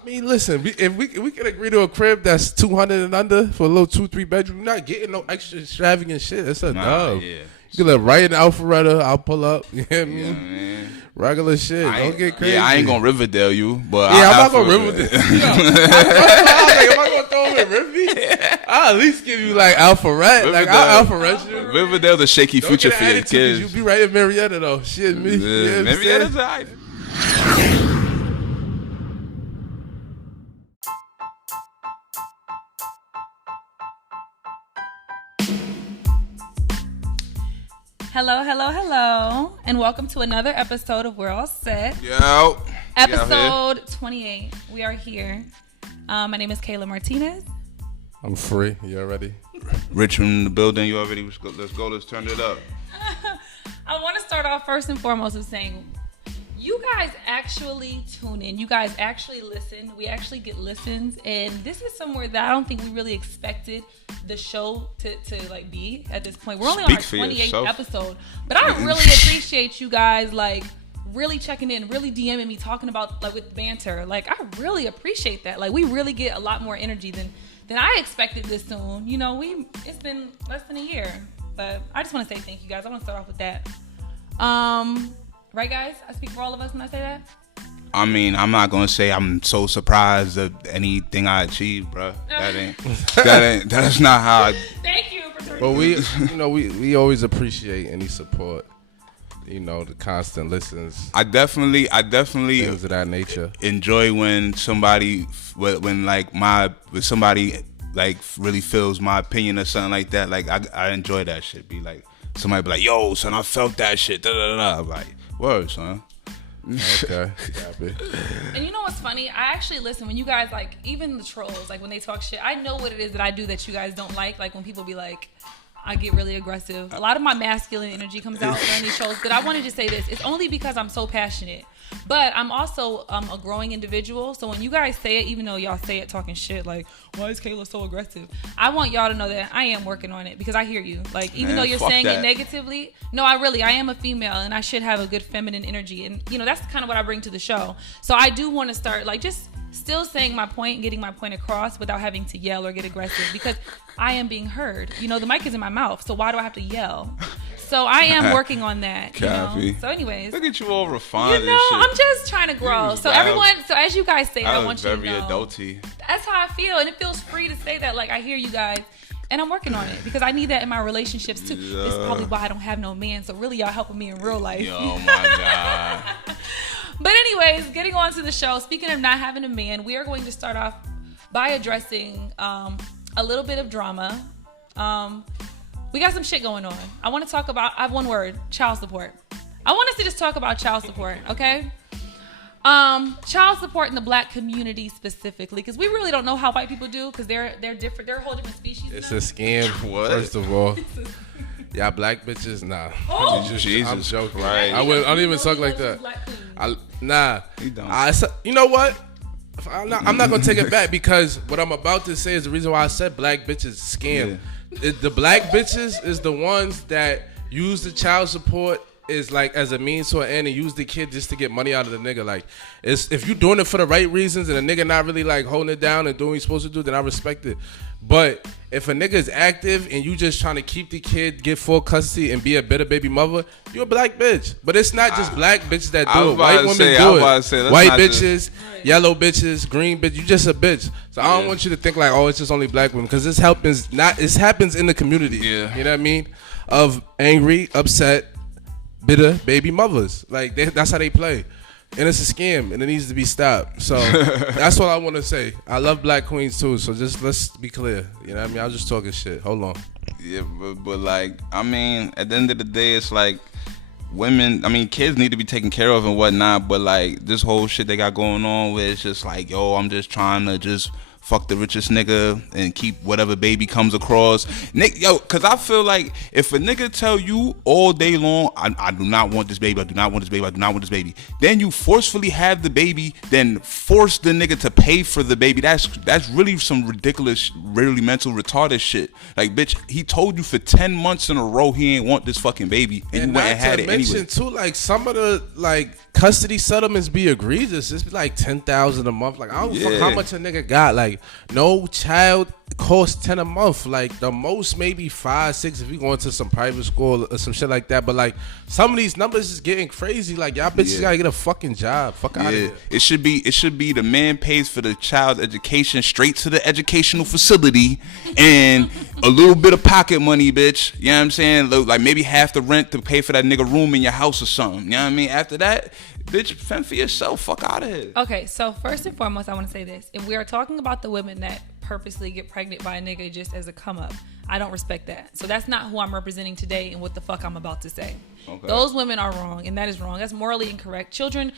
I mean, listen, if we can agree to a crib that's 200 and under for a little 2-3 bedroom, you're not getting no extra extravagant shit. It's a dub. Yeah. You can live right in Alpharetta. I'll pull up. You know what I mean? Yeah, man. Regular shit. Don't get crazy. Yeah, I ain't gonna Riverdale you, but I'm not gonna Riverdale. Am I gonna throw him in Rivy? I'll at least give you like Alpharetta. Like I'll Alpharetta you. Riverdale's a shaky Don't future get for an your attitude, 'cause kids. You be right in Marietta though. Shit, me. Yeah, Marietta's alright. Hello, and welcome to another episode of We're All Set. Yo. Episode 28. We are here. My name is Kayla Martinez. I'm free. You ready? Rich in the building. You already? Let's go. Let's turn it up. I want to start off first and foremost with saying, you guys actually tune in. You guys actually listen. We actually get listens, and this is somewhere that I don't think we really expected the show to like be at this point. We're only on our 28th episode, but I really appreciate you guys like really checking in, really DMing me, talking about like with banter. Like I really appreciate that. Like we really get a lot more energy than I expected this soon. You know, it's been less than a year, but I just want to say thank you guys. I want to start off with that. Right, guys? I speak for all of us when I say that. I mean, I'm not gonna say I'm so surprised at anything I achieved, bro. That's not how. Thank you for turning. But we always appreciate any support. You know, the constant listens. I definitely things of that nature. Enjoy when somebody really feels my opinion or something like that. Like I enjoy that shit. Be like somebody be like, yo, son, I felt that shit. Da da da. I'm like, word, son. Okay. Copy. And you know what's funny? I actually listen when you guys like, even the trolls, like when they talk shit, I know what it is that I do that you guys don't like. Like when people be like, I get really aggressive. A lot of my masculine energy comes out during these shows. But I wanted to say this. It's only because I'm so passionate. But I'm also a growing individual. So when you guys say it, even though y'all say it talking shit, like, why is Kayla so aggressive? I want y'all to know that I am working on it because I hear you. Like, even though you're saying it negatively, no, I am a female and I should have a good feminine energy. And, you know, that's kind of what I bring to the show. So I do want to start, like, just still saying my point and getting my point across without having to yell or get aggressive because I am being heard. You know, the mic is in my mouth, so why do I have to yell? So I am working on that. You know? So anyways. Look at you all refined. You know, I'm just trying to grow. So as you guys say, I want you to know. Very adulty. That's how I feel. And it feels free to say that. Like, I hear you guys. And I'm working on it because I need that in my relationships too. Yeah. This is probably why I don't have no man. So really, y'all helping me in real life. Oh my God. But anyways, getting on to the show. Speaking of not having a man, we are going to start off by addressing a little bit of drama. We got some shit going on. I want to talk about, I have one word, child support. I want us to just talk about child support, okay? Child support in the black community specifically, because we really don't know how white people do, because they're different. They're a whole different species. It's a scam, first of all. Yeah, black bitches, nah. Oh, Jesus. I'm joking. Right. I don't even talk like that. Nah. You don't. You know what? I'm not going to take it back because what I'm about to say is the reason why I said black bitches scam. Yeah. The black bitches is the ones that use the child support is like as a means to an end and use the kid just to get money out of the nigga. Like, if you doing it for the right reasons and a nigga not really like holding it down and doing what you're supposed to do, then I respect it. But if a nigga is active and you just trying to keep the kid, get full custody and be a better baby mother, you a black bitch. But it's not just black bitches that do it. White women do it. White bitches, yellow bitches, green bitches. You just a bitch. So I don't want you to think like, oh, it's just only black women, because this happens in the community. Yeah. You know what I mean? Of angry, upset, bitter baby mothers. Like that's how they play. And it's a scam, and it needs to be stopped. So that's what I want to say. I love black queens too, so just let's be clear. You know what I mean? I was just talking shit. Hold on. Yeah, but like, I mean, at the end of the day, it's like women, I mean, kids need to be taken care of and whatnot, but like this whole shit they got going on where it's just like, yo, I'm just trying to just fuck the richest nigga and keep whatever baby comes across. Cause I feel like if a nigga tell you all day long, I do not want this baby, I do not want this baby, I do not want this baby, then you forcefully have the baby, then force the nigga to pay for the baby. That's really some ridiculous, really mental retarded shit. Like, bitch, he told you for 10 months in a row he ain't want this fucking baby, and you went and had it anyway. Too, like, some of the like custody settlements be egregious. It's like $10,000 a month. Like, I don't fuck how much a nigga got. Like, no child costs $10 a month. Like, the most maybe 5, 6 if you go into some private school or some shit like that. But like, some of these numbers is getting crazy. Like, y'all bitches gotta get a fucking job. Fuck out of here. It should be the man pays for the child's education straight to the educational facility and a little bit of pocket money, bitch. You know what I'm saying? Like, maybe half the rent to pay for that nigga room in your house or something. You know what I mean? After that, bitch, fend for yourself. Fuck out of here. Okay, so first and foremost, I want to say this. If we are talking about the women that purposely get pregnant by a nigga just as a come up, I don't respect that. So that's not who I'm representing today and what the fuck I'm about to say. Okay. Those women are wrong, and that is wrong. That's morally incorrect. Children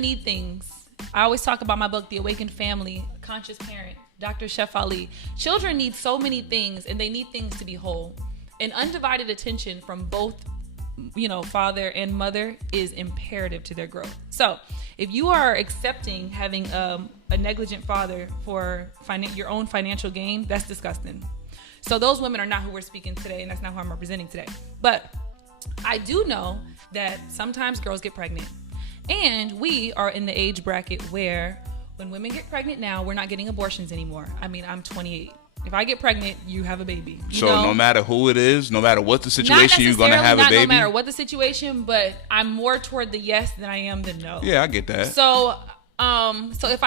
need things. I always talk about my book, The Awakened Family, Conscious Parent, Dr. Chef Ali. Children need so many things, and they need things to be whole. And undivided attention from both, father and mother is imperative to their growth. So if you are accepting having a negligent father for your own financial gain, that's disgusting. So those women are not who we're speaking today, and that's not who I'm representing today. But I do know that sometimes girls get pregnant, and we are in the age bracket where when women get pregnant now, we're not getting abortions anymore. I mean, I'm 28. If I get pregnant, you have a baby. No matter who it is, no matter what the situation, you're going to have a baby? No matter what the situation, but I'm more toward the yes than I am the no. Yeah, I get that. So if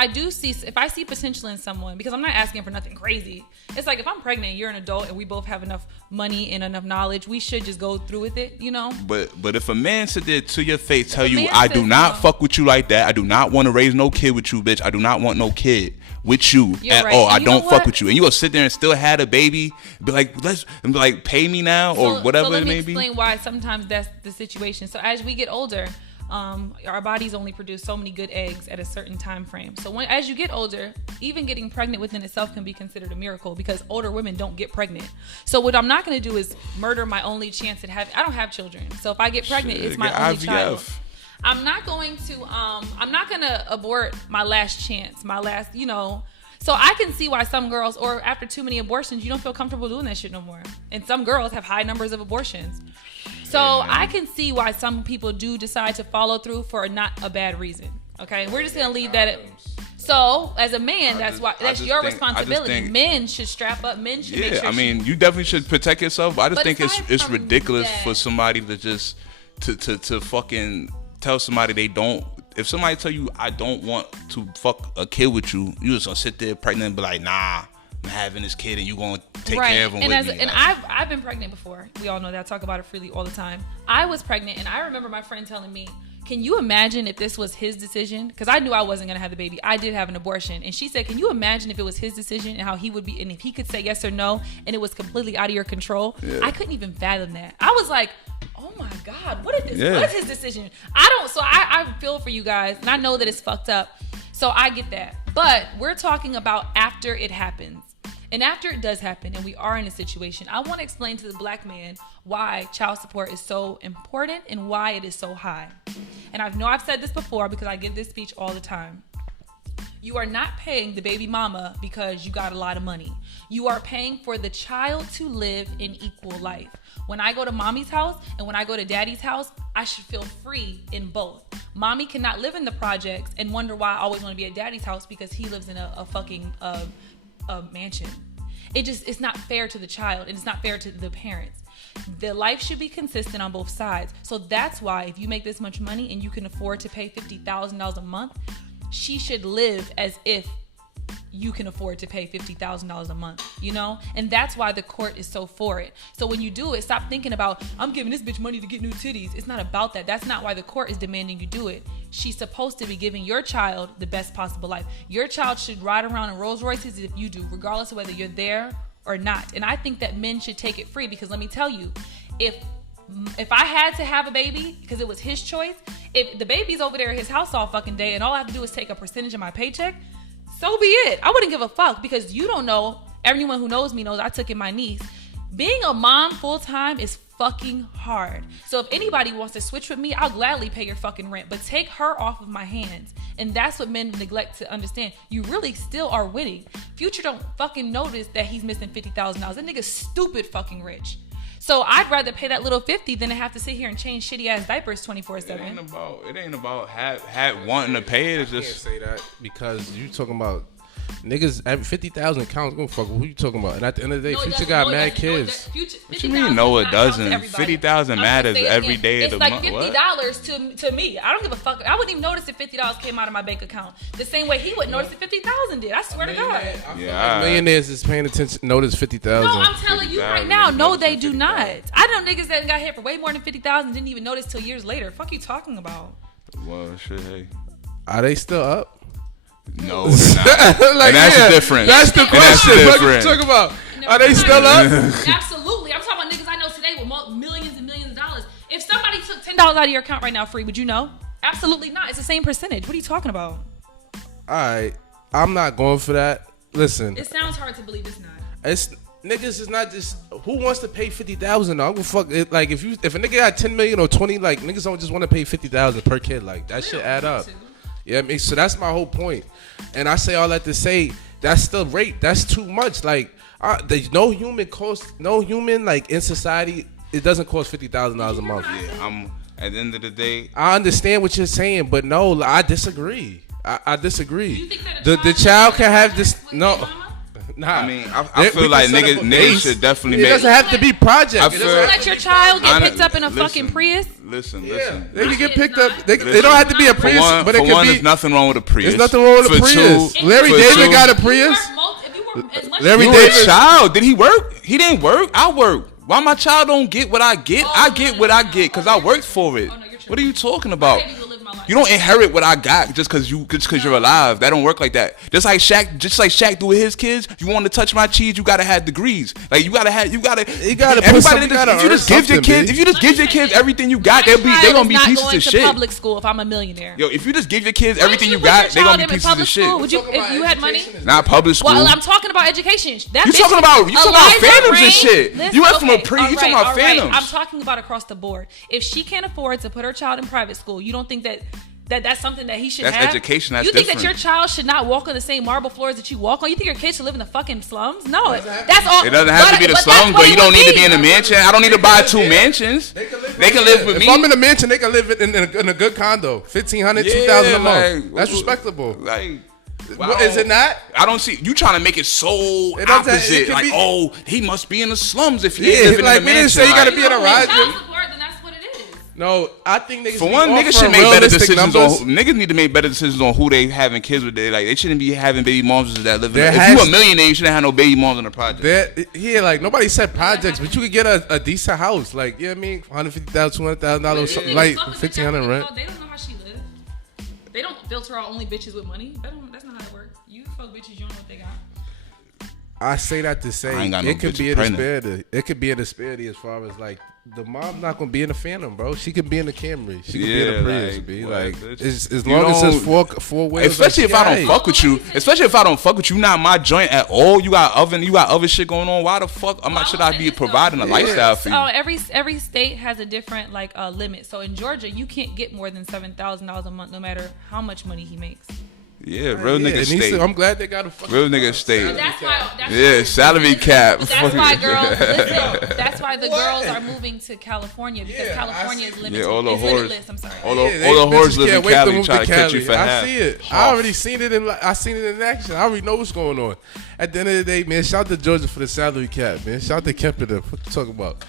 I see potential in someone, because I'm not asking for nothing crazy. It's like if I'm pregnant, you're an adult, and we both have enough money and enough knowledge, we should just go through with it, But if a man sit there to your face, tell you, I do not fuck with you like that. I do not want to raise no kid with you, bitch. I do not want no kid with you at all. I don't fuck with you. And you gonna sit there and still have a baby, be like, pay me now or whatever it may be. Let me explain why sometimes that's the situation. So as we get older, our bodies only produce so many good eggs at a certain time frame. So as you get older, even getting pregnant within itself can be considered a miracle, because older women don't get pregnant. So what I'm not going to do is murder my only chance at having. I don't have children, so if I get pregnant, it's my only child. I'm not going to abort my last chance, So I can see why some girls, or after too many abortions, you don't feel comfortable doing that shit no more. And some girls have high numbers of abortions. So I can see why some people do decide to follow through for not a bad reason. Okay, we're just gonna leave that. So as a man, that's your responsibility. Men should strap up. Men should make sure. I mean, you definitely should protect yourself. But I just think it's ridiculous for somebody to just to fucking tell somebody they don't. If somebody tell you I don't want to fuck a kid with you, you just gonna sit there pregnant and be like, nah, I'm having this kid and you gonna take care of him with me. And I've been pregnant before. We all know that. I talk about it freely all the time. I was pregnant, and I remember my friend telling me, can you imagine if this was his decision? Because I knew I wasn't gonna have the baby. I did have an abortion, and she said, can you imagine if it was his decision and how he would be, and if he could say yes or no, and it was completely out of your control? Yeah. I couldn't even fathom that. I was like, oh my God, what is this? Yeah. What is his decision? I feel for you guys, and I know that it's fucked up. So I get that. But we're talking about after it happens. And after it does happen, and we are in a situation, I want to explain to the black man why child support is so important and why it is so high. And I know I've said this before because I give this speech all the time. You are not paying the baby mama because you got a lot of money. You are paying for the child to live an equal life. When I go to mommy's house and when I go to daddy's house, I should feel free in both. Mommy cannot live in the projects and wonder why I always want to be at daddy's house because he lives in a fucking mansion. It's not fair to the child, and it's not fair to the parents. The life should be consistent on both sides. So that's why if you make this much money and you can afford to pay $50,000 a month, she should live as if you can afford to pay $50,000 a month, And that's why the court is so for it. So when you do it, stop thinking about, I'm giving this bitch money to get new titties. It's not about that. That's not why the court is demanding you do it. She's supposed to be giving your child the best possible life. Your child should ride around in Rolls Royces if you do, regardless of whether you're there or not. And I think that men should take it free, because let me tell you, if I had to have a baby because it was his choice, if the baby's over there at his house all fucking day and all I have to do is take a percentage of my paycheck, so be it. I wouldn't give a fuck because you don't know. Everyone who knows me knows I took in my niece. Being a mom full time is fucking hard. So if anybody wants to switch with me, I'll gladly pay your fucking rent, but take her off of my hands. And that's what men neglect to understand. You really still are winning. Future don't fucking notice that he's missing $50,000. That nigga's stupid fucking rich. So I'd rather pay that little 50 than to have to sit here and change shitty ass diapers 24/7. It ain't about wanting to pay it. It's I just can't say that because you talking about niggas at 50,000 counts. Go fuck. Who you talking about? And at the end of the day, Future got mad kids. What you mean? No, it doesn't. 50,000 matters every day of the month. It's like $50 to me. I don't give a fuck. I wouldn't even notice if $50 came out of my bank account. The same way he wouldn't notice if 50,000 did. I swear to God. Yeah, millionaires is paying attention. Notice 50,000. No, I'm telling you right now. No, they do not. I know niggas that got hit for way more than 50,000 didn't even notice till years later. Fuck you talking about? Well, shit. Hey, are they still up? No, they're not. Like, and that's different. That's the question. What you talking about? No, are they still up? Absolutely. I'm talking about niggas I know today with millions and millions of dollars. If somebody took $10 out of your account right now free, would you know? Absolutely not. It's the same percentage. What are you talking about? All right. I'm not going for that. Listen. It sounds hard to believe it's not. It's niggas is not just who wants to pay 50,000. I don't fuck it. Like if a nigga got 10 million or 20, like niggas don't just want to pay 50,000 per kid. Like that shit add up. Yeah, I mean, so that's my whole point. And I say all that to say that's still rape. That's too much. Like there's no human like in society. It doesn't cost $50,000 a month. Yeah, I'm at the end of the day. I understand what you're saying, but no, I disagree. I disagree. Do you think that the child can have this. No. Nah. I mean, I feel like niggas should definitely make. It doesn't have to be project. I You just let your child get picked up in a fucking Prius? Listen. They can get picked up. They don't have to be a Prius, but it can be. There's nothing wrong with a Prius. There's nothing wrong with a Prius. Larry David got a Prius. Larry David child, did he work? He didn't work. I work. Why my child don't get what I get? I get what I get because I worked for it. What are you talking about? You don't inherit what I got just because you're alive. That don't work like that. Just like Shaq do with his kids. You want to touch my cheese, you gotta have degrees. Like you gotta. Everybody, if you just give your kids everything you got, they gonna be pieces of shit. Public school if I'm a millionaire. Yo, if you just give your kids everything you got, they gonna be pieces of shit. Would you, if you had money? Not public school. Well, I'm talking about education. You talking about phantoms and shit. You went from a pre. You talking about phantoms. I'm talking about across the board. If she can't afford to put her child in private school, you don't think that's something that he should have? That's education. That's different. You different. think that your child should not walk on the same marble floors that you walk on? You think your kid should live in the fucking slums? No, that's all. It doesn't have to be the slums, but you don't need to be in a mansion. I don't need to buy 2 mansions. They can live with me. If I'm in a mansion, they can live in a good condo. $1,500, $2,000 a month. That's respectable. Like. Well, is it not? I don't see you trying to make it so opposite. Like, he must be in the slums if he ain't living in a mansion. We didn't say you gotta be in a ride. No, I think niggas. For one, niggas should make better decisions niggas need to make better decisions on who they having kids with. They shouldn't be having baby moms that live in. If you a millionaire, you shouldn't have no baby moms in the project. Like nobody said projects, but you could get a decent house. Like, you know what I mean? $150,000, $200,000, like $1,500 rent. They don't know how she lives. They don't filter out only bitches with money. That's not how it works. You fuck bitches, you don't know what they got. I say that to say it could be a disparity. It could be a disparity as far as like the mom's not gonna be in the Phantom, bro. She could be in the Camry. She could be in the Prius. As long as it's four wheels. Especially if I don't fuck with you. Especially if I don't fuck with you, not my joint at all. You got other shit going on. Why the fuck should I be providing a lifestyle for you? Oh, every state has a different limit. So in Georgia, you can't get more than $7,000 a month, no matter how much money he makes. Yeah, real nigga state. I'm glad they got a fucking real nigga state. That's salary cap. That's why girls. Listen, that's why the girls are moving to California because California is limited. Yeah, all the whores. I'm sorry. All the whores live in Cali trying to catch you for half. I see it. I already seen it in action. I already know what's going on. At the end of the day, man, shout out to Georgia for the salary cap, man. Shout out to Kemper. What you talking about?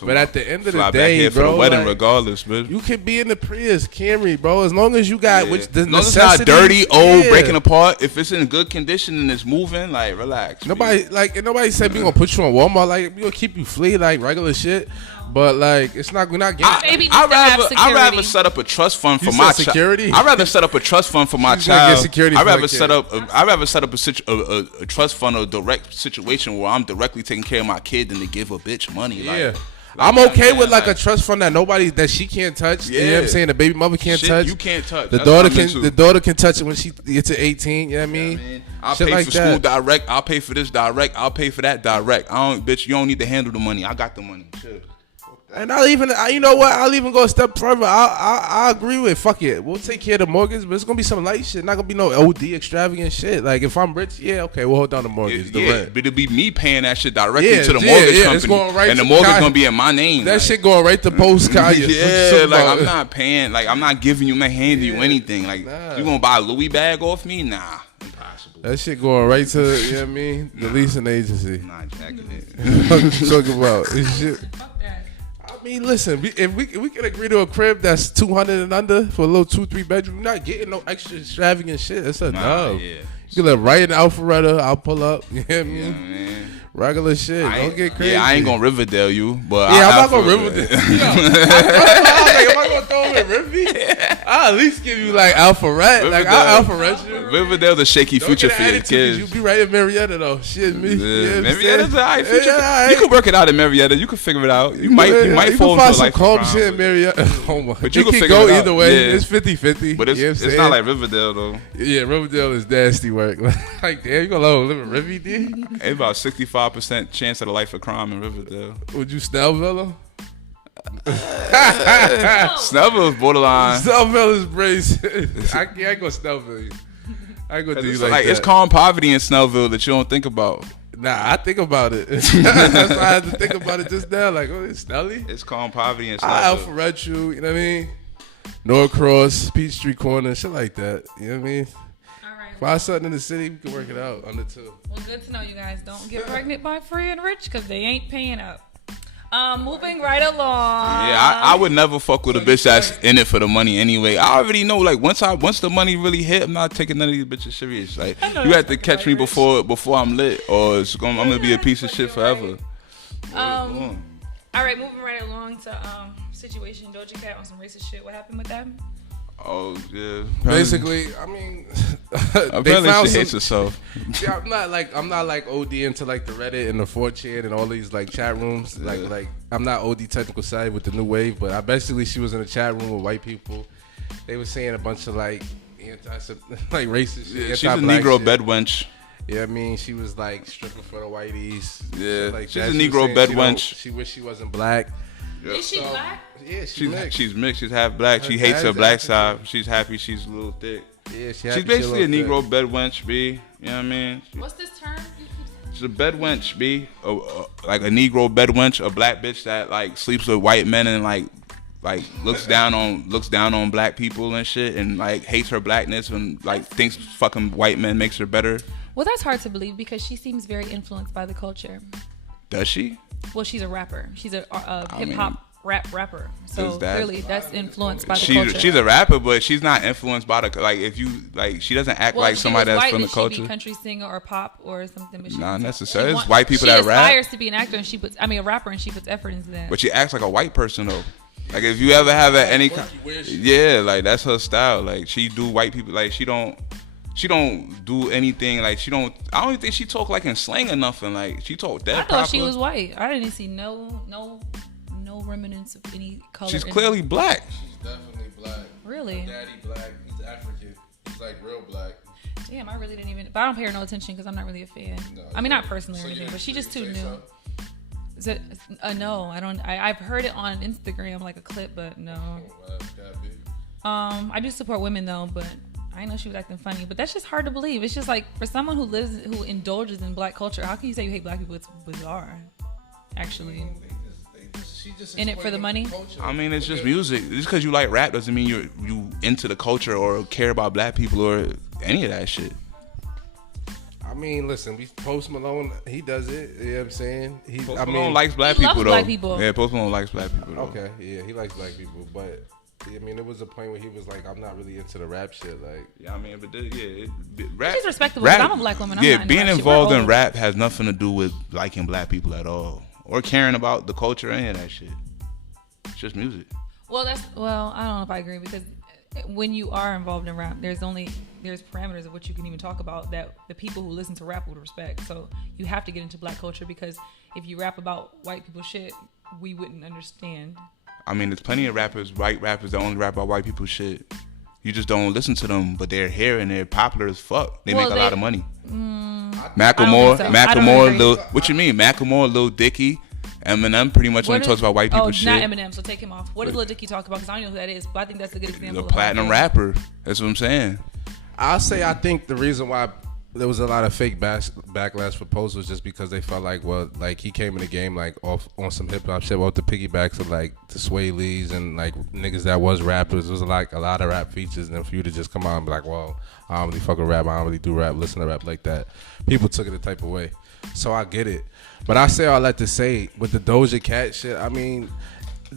But at the end of the day, bro, for the wedding regardless, man. You can be in the Prius, Camry, bro, as long as you got the as long as it's not dirty, old, breaking apart. If it's in good condition and it's moving, like relax. Nobody said we gonna put you on Walmart, like we gonna keep you free, like regular shit. But like it's not, we're not getting. I'd rather set up a trust fund for my child. I'd rather set up a trust fund for my child. I'd rather set up a trust fund, a direct situation where I'm directly taking care of my kid than to give a bitch money. Yeah. Like, I'm okay with like a trust fund that she can't touch. Yeah. You know what I'm saying? The baby mother can't touch. You can't touch. The daughter can touch it when she gets to 18. You know what I mean? I'll Shit pay like for that. school direct. I'll pay for this direct. I'll pay for that direct. Bitch, you don't need to handle the money. I got the money. Shit. And you know what? I'll even go a step further. I agree with fuck it. We'll take care of the mortgage, but it's gonna be some light shit. Not gonna be no OD extravagant shit. Like if I'm rich, yeah, okay, we'll hold down the mortgage, the rent. But it'll be me paying that shit directly to the mortgage company, it's going right and to the mortgage Kanye. gonna be in my name. That shit going right to post Kanye. Yeah, like I'm not paying. Like I'm not giving you, I'm not handing you anything. Like you gonna buy a Louis bag off me? Nah. Impossible. That shit going right to, you know what I mean? The leasing agency. I'm not jacking it. What you talking about? This shit. Fuck that. I mean, listen, if we can agree to a crib that's 200 and under for a little 2-3 bedroom, you're not getting no extra extravagant shit. It's a dub. Yeah. You can live right in Alpharetta. I'll pull up. You know what I mean? Yeah, man. Regular shit. Don't get crazy. Yeah, I ain't gonna Riverdale you, but Yeah, I'll I'm not gonna Riverdale. Am I gonna throw him in Rivy? I'll at least give you like Alpharetta. Like I'll Alpharetta you. Riverdale's a shaky Don't future get for an your attitude 'cause kids. You be right in Marietta though. Shit, me. Yeah, You know what I'm Marietta's saying? alright future. Yeah, alright. You can work it out in Marietta. You can figure it out. You might you fall can find into some life calm of shit in crime. Marietta. Oh my. But you It can can figure go it out. either way. Yeah. It's 50-50. But You know what I'm it's saying? not like Riverdale though. Yeah, Riverdale is nasty work. Like, damn, you gonna live in Rivy, dude? It's about 65% chance of the life of crime in Riverdale. Would you Snellville? Snellville's borderline. Snellville is brace. I ain't gonna Snellville you. I ain't gonna do you It's like like that. it's calm poverty in Snellville that you don't think about. Nah, I think about it. That's why I had to think about it just now. Like, oh, it's Snelly. It's calm poverty in I Snellville. Alpharetta you, you know what I mean? Norcross, Peachtree Corner, shit like that. You know what I mean? All right. Find something in the city, we can work it out under 2. Well, good to know you guys don't get pregnant by free and rich because they ain't paying up. Moving right along. Yeah, I would never fuck with a bitch that's in it for the money anyway. I already know, like once the money really hit, I'm not taking none of these bitches serious. Like you have to catch me before I'm lit, or I'm gonna be a piece of shit forever. All right, moving right along to situation Doja Cat on some racist shit. What happened with that? Oh yeah. Basically, I mean, Apparently she hates herself. Yeah, I'm not like OD into like the Reddit and the 4chan and all these like chat rooms. Like I'm not OD technical side with the new wave, but basically she was in a chat room with white people. They were saying a bunch of like like racist shit. Yeah, she's a Negro bed wench. Yeah, I mean, she was like stripping for the whiteys. Yeah, like she's that. a She was Negro saying bed wench. She wish she wasn't black. Yep. Is she black? Yeah, She's mixed. She's half black. She Her hates her dad's black African. side. She's happy she's a little thick. Yeah, She's basically a Negro bed wench, B. You know what I mean? What's this term? She's a bed wench, B. Like a Negro bed wench, a black bitch that like sleeps with white men and like looks down on black people and shit, and like hates her blackness and like thinks fucking white men makes her better. Well, that's hard to believe because she seems very influenced by the culture. Does she? Well, she's a rapper. She's a hip hop rapper. So clearly, that's influenced by the culture. She's a rapper, but she's not influenced by the like. If you like, she doesn't act like somebody that's from the culture. She be country singer or pop or something. But Not necessarily. It's white people that rap. She aspires to be an actor, and a rapper, and she puts effort into that. But she acts like a white person though. Like if you ever have any kind, yeah, like that's her style. Like she do white people. Like she don't do anything. Like I don't even think she talk like in slang or nothing. Like she talk that. I thought she was white. I didn't see no remnants of any color. She's clearly black. She's definitely black. Really? Her daddy black. He's African. He's like real black. Damn, I really didn't even. But I don't pay her no attention because I'm not really a fan. No, I mean, not personally or anything, but she's just too new. So? Is it? No, I don't. I've heard it on Instagram, like a clip, but no. I do support women though, but I know she was acting funny. But that's just hard to believe. It's just like for someone who indulges in black culture, how can you say you hate black people? It's bizarre, actually. She just in it for the money. I mean, it's just music. Just because you like rap doesn't mean you into the culture or care about black people or any of that shit. I mean, listen, Post Malone, he does it. You know what I'm saying? Post Malone likes black people though. Black people. Yeah, Post Malone likes black people though. Okay, yeah, he likes black people, but I mean, there was a point where he was like, "I'm not really into the rap shit." Like, yeah, I mean, but rap. She's respectable. Rap, I'm a black woman. Yeah, being involved in rap has nothing to do with liking black people at all or caring about the culture or any of that shit. It's just music. Well, I don't know if I agree because when you are involved in rap, there's parameters of what you can even talk about that the people who listen to rap would respect. So you have to get into black culture because if you rap about white people shit, we wouldn't understand. I mean, there's plenty of rappers, white rappers that only rap about white people shit. You just don't listen to them, but they're here and they're popular as fuck. They make a lot of money. Macklemore, what you mean? Macklemore, Lil Dicky, Eminem pretty much only talks about white people shit. Not Eminem, so take him off. What does Lil Dicky talk about? Because I don't know who that is, but I think that's a good example. The platinum rapper. That's what I'm saying. I'll say I think the reason why there was a lot of fake backlash for Post was just because they felt like, well, like he came in the game like off on some hip hop shit, off the piggybacks of like the Sway Lees and like niggas that was rappers. There was like a lot of rap features, and then for you to just come out and be like, well, I don't really fuck with rap, I don't really do rap, listen to rap like that. People took it the type of way, so I get it. But I say all that to say with the Doja Cat shit, I mean,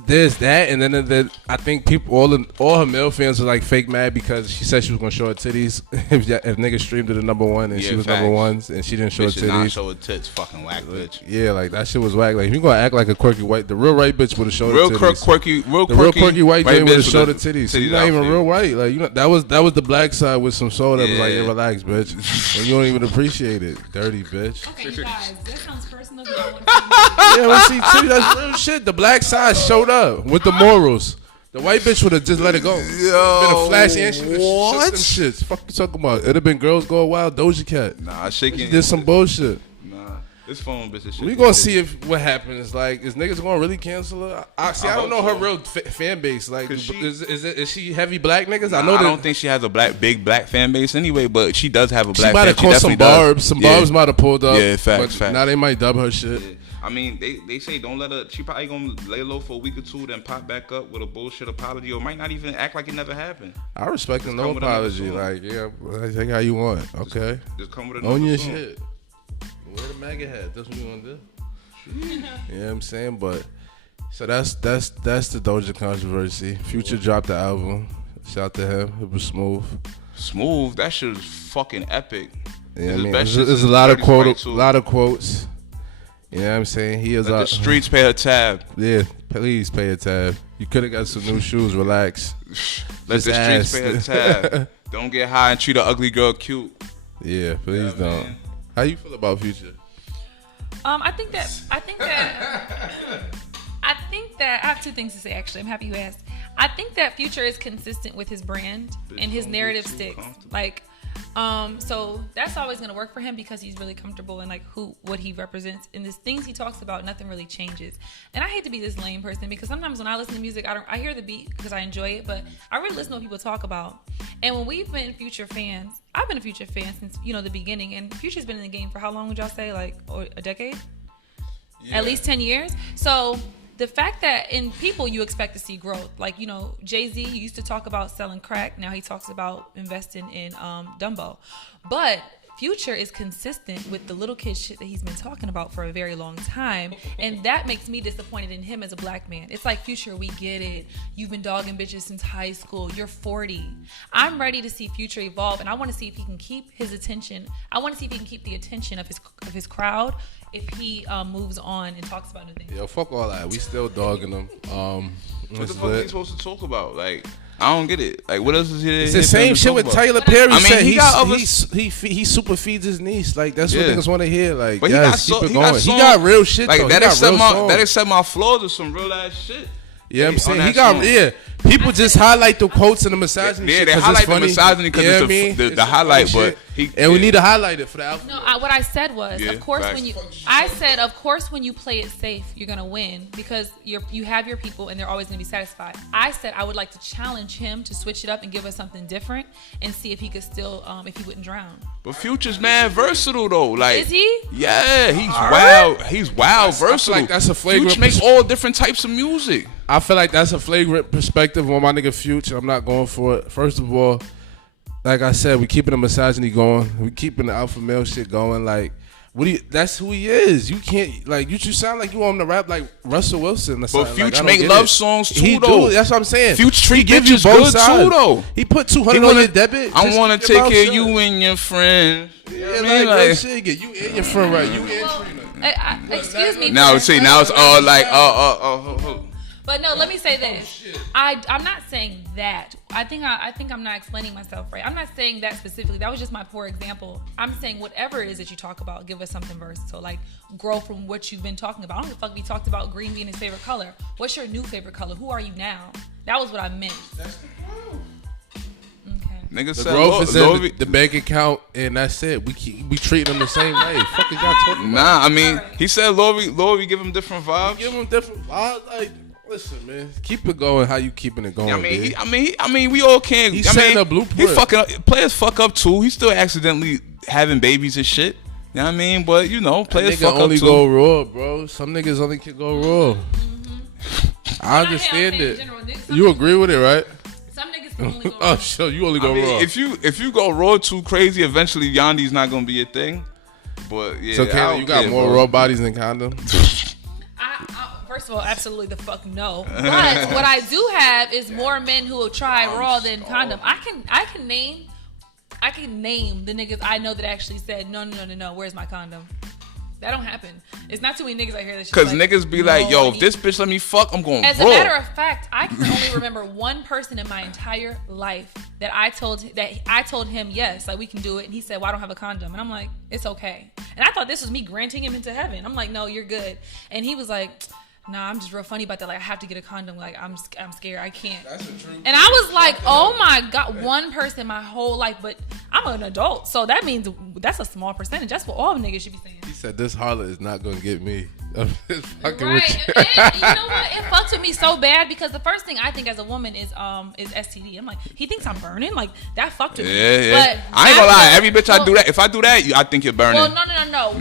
there's that, and then I think people, all her male fans were like fake mad because she said she was gonna show her titties if niggas streamed it to #1 and she was facts. #1 and she didn't show her titties. Not show her tits, fucking whack bitch. Yeah, like that shit was whack. Like if you gonna act like a quirky white, the real white bitch would have showed her titties. Real quirky white bitch would have showed her titties. So you're not even outfit. real white. Like that was the black side with some soul that was like, hey, relax, bitch, and you don't even appreciate it, dirty bitch. Okay, you guys, that sounds personal. Yeah, well, see, that's real shit. The black side showed up with the morals. The white bitch would have just let it go. Yo, been a flash and she what? shook them shits. Fuck you talking about? It'd have been Girls Go Wild, Doja Cat. Nah, shaking. She did some bullshit. Nah, this phone bitch is shit. We gonna see if what happens. Like, is niggas gonna really cancel her? I don't know her real fan base. Like, is she heavy black niggas? Nah, I don't think she has a big black fan base anyway, but she does have a black. She might have caught some barbs. Some barbs might have pulled up. Yeah, facts. Now they might dub her shit. Yeah. I mean, they say don't let her. She probably gonna lay low for a week or two, then pop back up with a bullshit apology, or might not even act like it never happened. I respect no apology. Like, yeah, take how you want. Okay, just come with own your shit. Wear the MAGA hat. That's what you gonna do. You know what I'm saying? But so that's the Doja controversy. Future dropped the album. Shout out to him. It was smooth. Smooth. That shit was fucking epic. Yeah, I mean, there's a lot of quotes. You know what I'm saying? He is Let the streets pay a tab. Yeah, please pay a tab. You could have got some new shoes. Relax. Let the streets pay a tab. Don't get high and treat an ugly girl cute. Yeah, please don't. Man. How you feel about Future? I think that I have two things to say. Actually, I'm happy you asked. I think that Future is consistent with his brand and his narrative sticks. Like. So that's always gonna work for him because he's really comfortable in like what he represents and the things he talks about. Nothing really changes. And I hate to be this lame person because sometimes when I listen to music, I hear the beat because I enjoy it, but I really listen to what people talk about. And when we've been Future fans, I've been a Future fan since the beginning. And Future's been in the game for how long would y'all say? Like a decade? Yeah. At least 10 years. So. The fact that in people you expect to see growth, like Jay-Z used to talk about selling crack, now he talks about investing in Dumbo, but Future is consistent with the little kid shit that he's been talking about for a very long time, and that makes me disappointed in him as a black man. It's like, Future, we get it. You've been dogging bitches since high school. You're 40. I'm ready to see Future evolve, and I want to see if he can keep his attention. I want to see if he can keep the attention of his crowd if he moves on and talks about new things. Yo, fuck all that. We still dogging him. What the fuck are you supposed to talk about? Like, I don't get it. Like, what else is here? It's the same shit with Tyler Perry. I mean, he super feeds his niece. Like, that's what niggas want to hear. Like, but keep it going. He got real shit. Like, though. that accept my flaws with some real ass shit. Yeah, I'm saying people just highlight the quotes and the misogyny. Yeah, they highlight the misogyny because it's the highlight, but we need to highlight it for the album. No, what I said was, of course, when you play it safe, you're gonna win because you have your people and they're always gonna be satisfied. I said I would like to challenge him to switch it up and give us something different and see if he could still, if he wouldn't drown. But Future's mad versatile though. Like, is he? Yeah, he's wild. He's wild versatile. Like that's a flagrant. Future makes all different types of music. I feel like that's a flagrant perspective on my nigga Future. I'm not going for it. First of all, like I said, we keeping the misogyny going. We keeping the alpha male shit going. Like, that's who he is. You can't, like, you sound like you want him to rap like Russell Wilson or something. But Future make love songs too, though. That's what I'm saying. Future treat bitches good too, though. He put 200 on your debit. I want to take care of you and your friends. Yeah, like shit, get you and your friend right. You and Trina. Excuse me. Now it's all like, But no, let me say this. I'm not saying that. I think I'm not explaining myself right. I'm not saying that specifically. That was just my poor example. I'm saying whatever it is that you talk about, give us something versatile. Like, grow from what you've been talking about. I don't give a fuck if we talked about green being his favorite color. What's your new favorite color? Who are you now? That was what I meant. That's the growth. Okay. Nigga The said growth is in the bank account, and that's it. We treat them the same way. Fuck is y'all talking about? Nah, I mean, he said Lori give him different vibes. Give them different vibes. Like, listen, man, keep it going. How you keeping it going? I mean, we all can't. He's setting a blueprint. He fucking up. Players fuck up too. He still accidentally having babies and shit. You know what I mean? But you know, players fuck up too. Only go raw, bro. Some niggas only can go raw. I understand it. You agree with it, right? Some niggas can only go Oh, sure. You only go raw. If you go raw too crazy, eventually Yandi's not gonna be a thing. But yeah, So you got more raw bodies than condoms? First of all, absolutely the fuck no. But what I do have is more men who will try raw than condom. I can name the niggas I know that actually said no. Where's my condom? That don't happen. It's not too many niggas out here that. Because niggas be like, yo, if this bitch let me fuck, I'm going raw. As a matter of fact, I can only remember one person in my entire life that I told him yes, like we can do it, and he said, well, I don't have a condom, and I'm like, it's okay. And I thought this was me granting him into heaven. I'm like, no, you're good. And he was like, nah, I'm just real funny about that. Like, I have to get a condom. Like, I'm scared. I can't. That's a true. And I was like, oh my God, one person my whole life. But I'm an adult, so that means that's a small percentage. That's what all niggas should be saying. He said, this harlot is not going to get me. I'm just fucking Right. with you. And you know what? It fucks with me so bad because the first thing I think as a woman is STD. I'm like, he thinks I'm burning? Like, that fucked with me. Yeah. But I ain't gonna lie. Every bitch I do that, if I do that, I think you're burning. Well, no.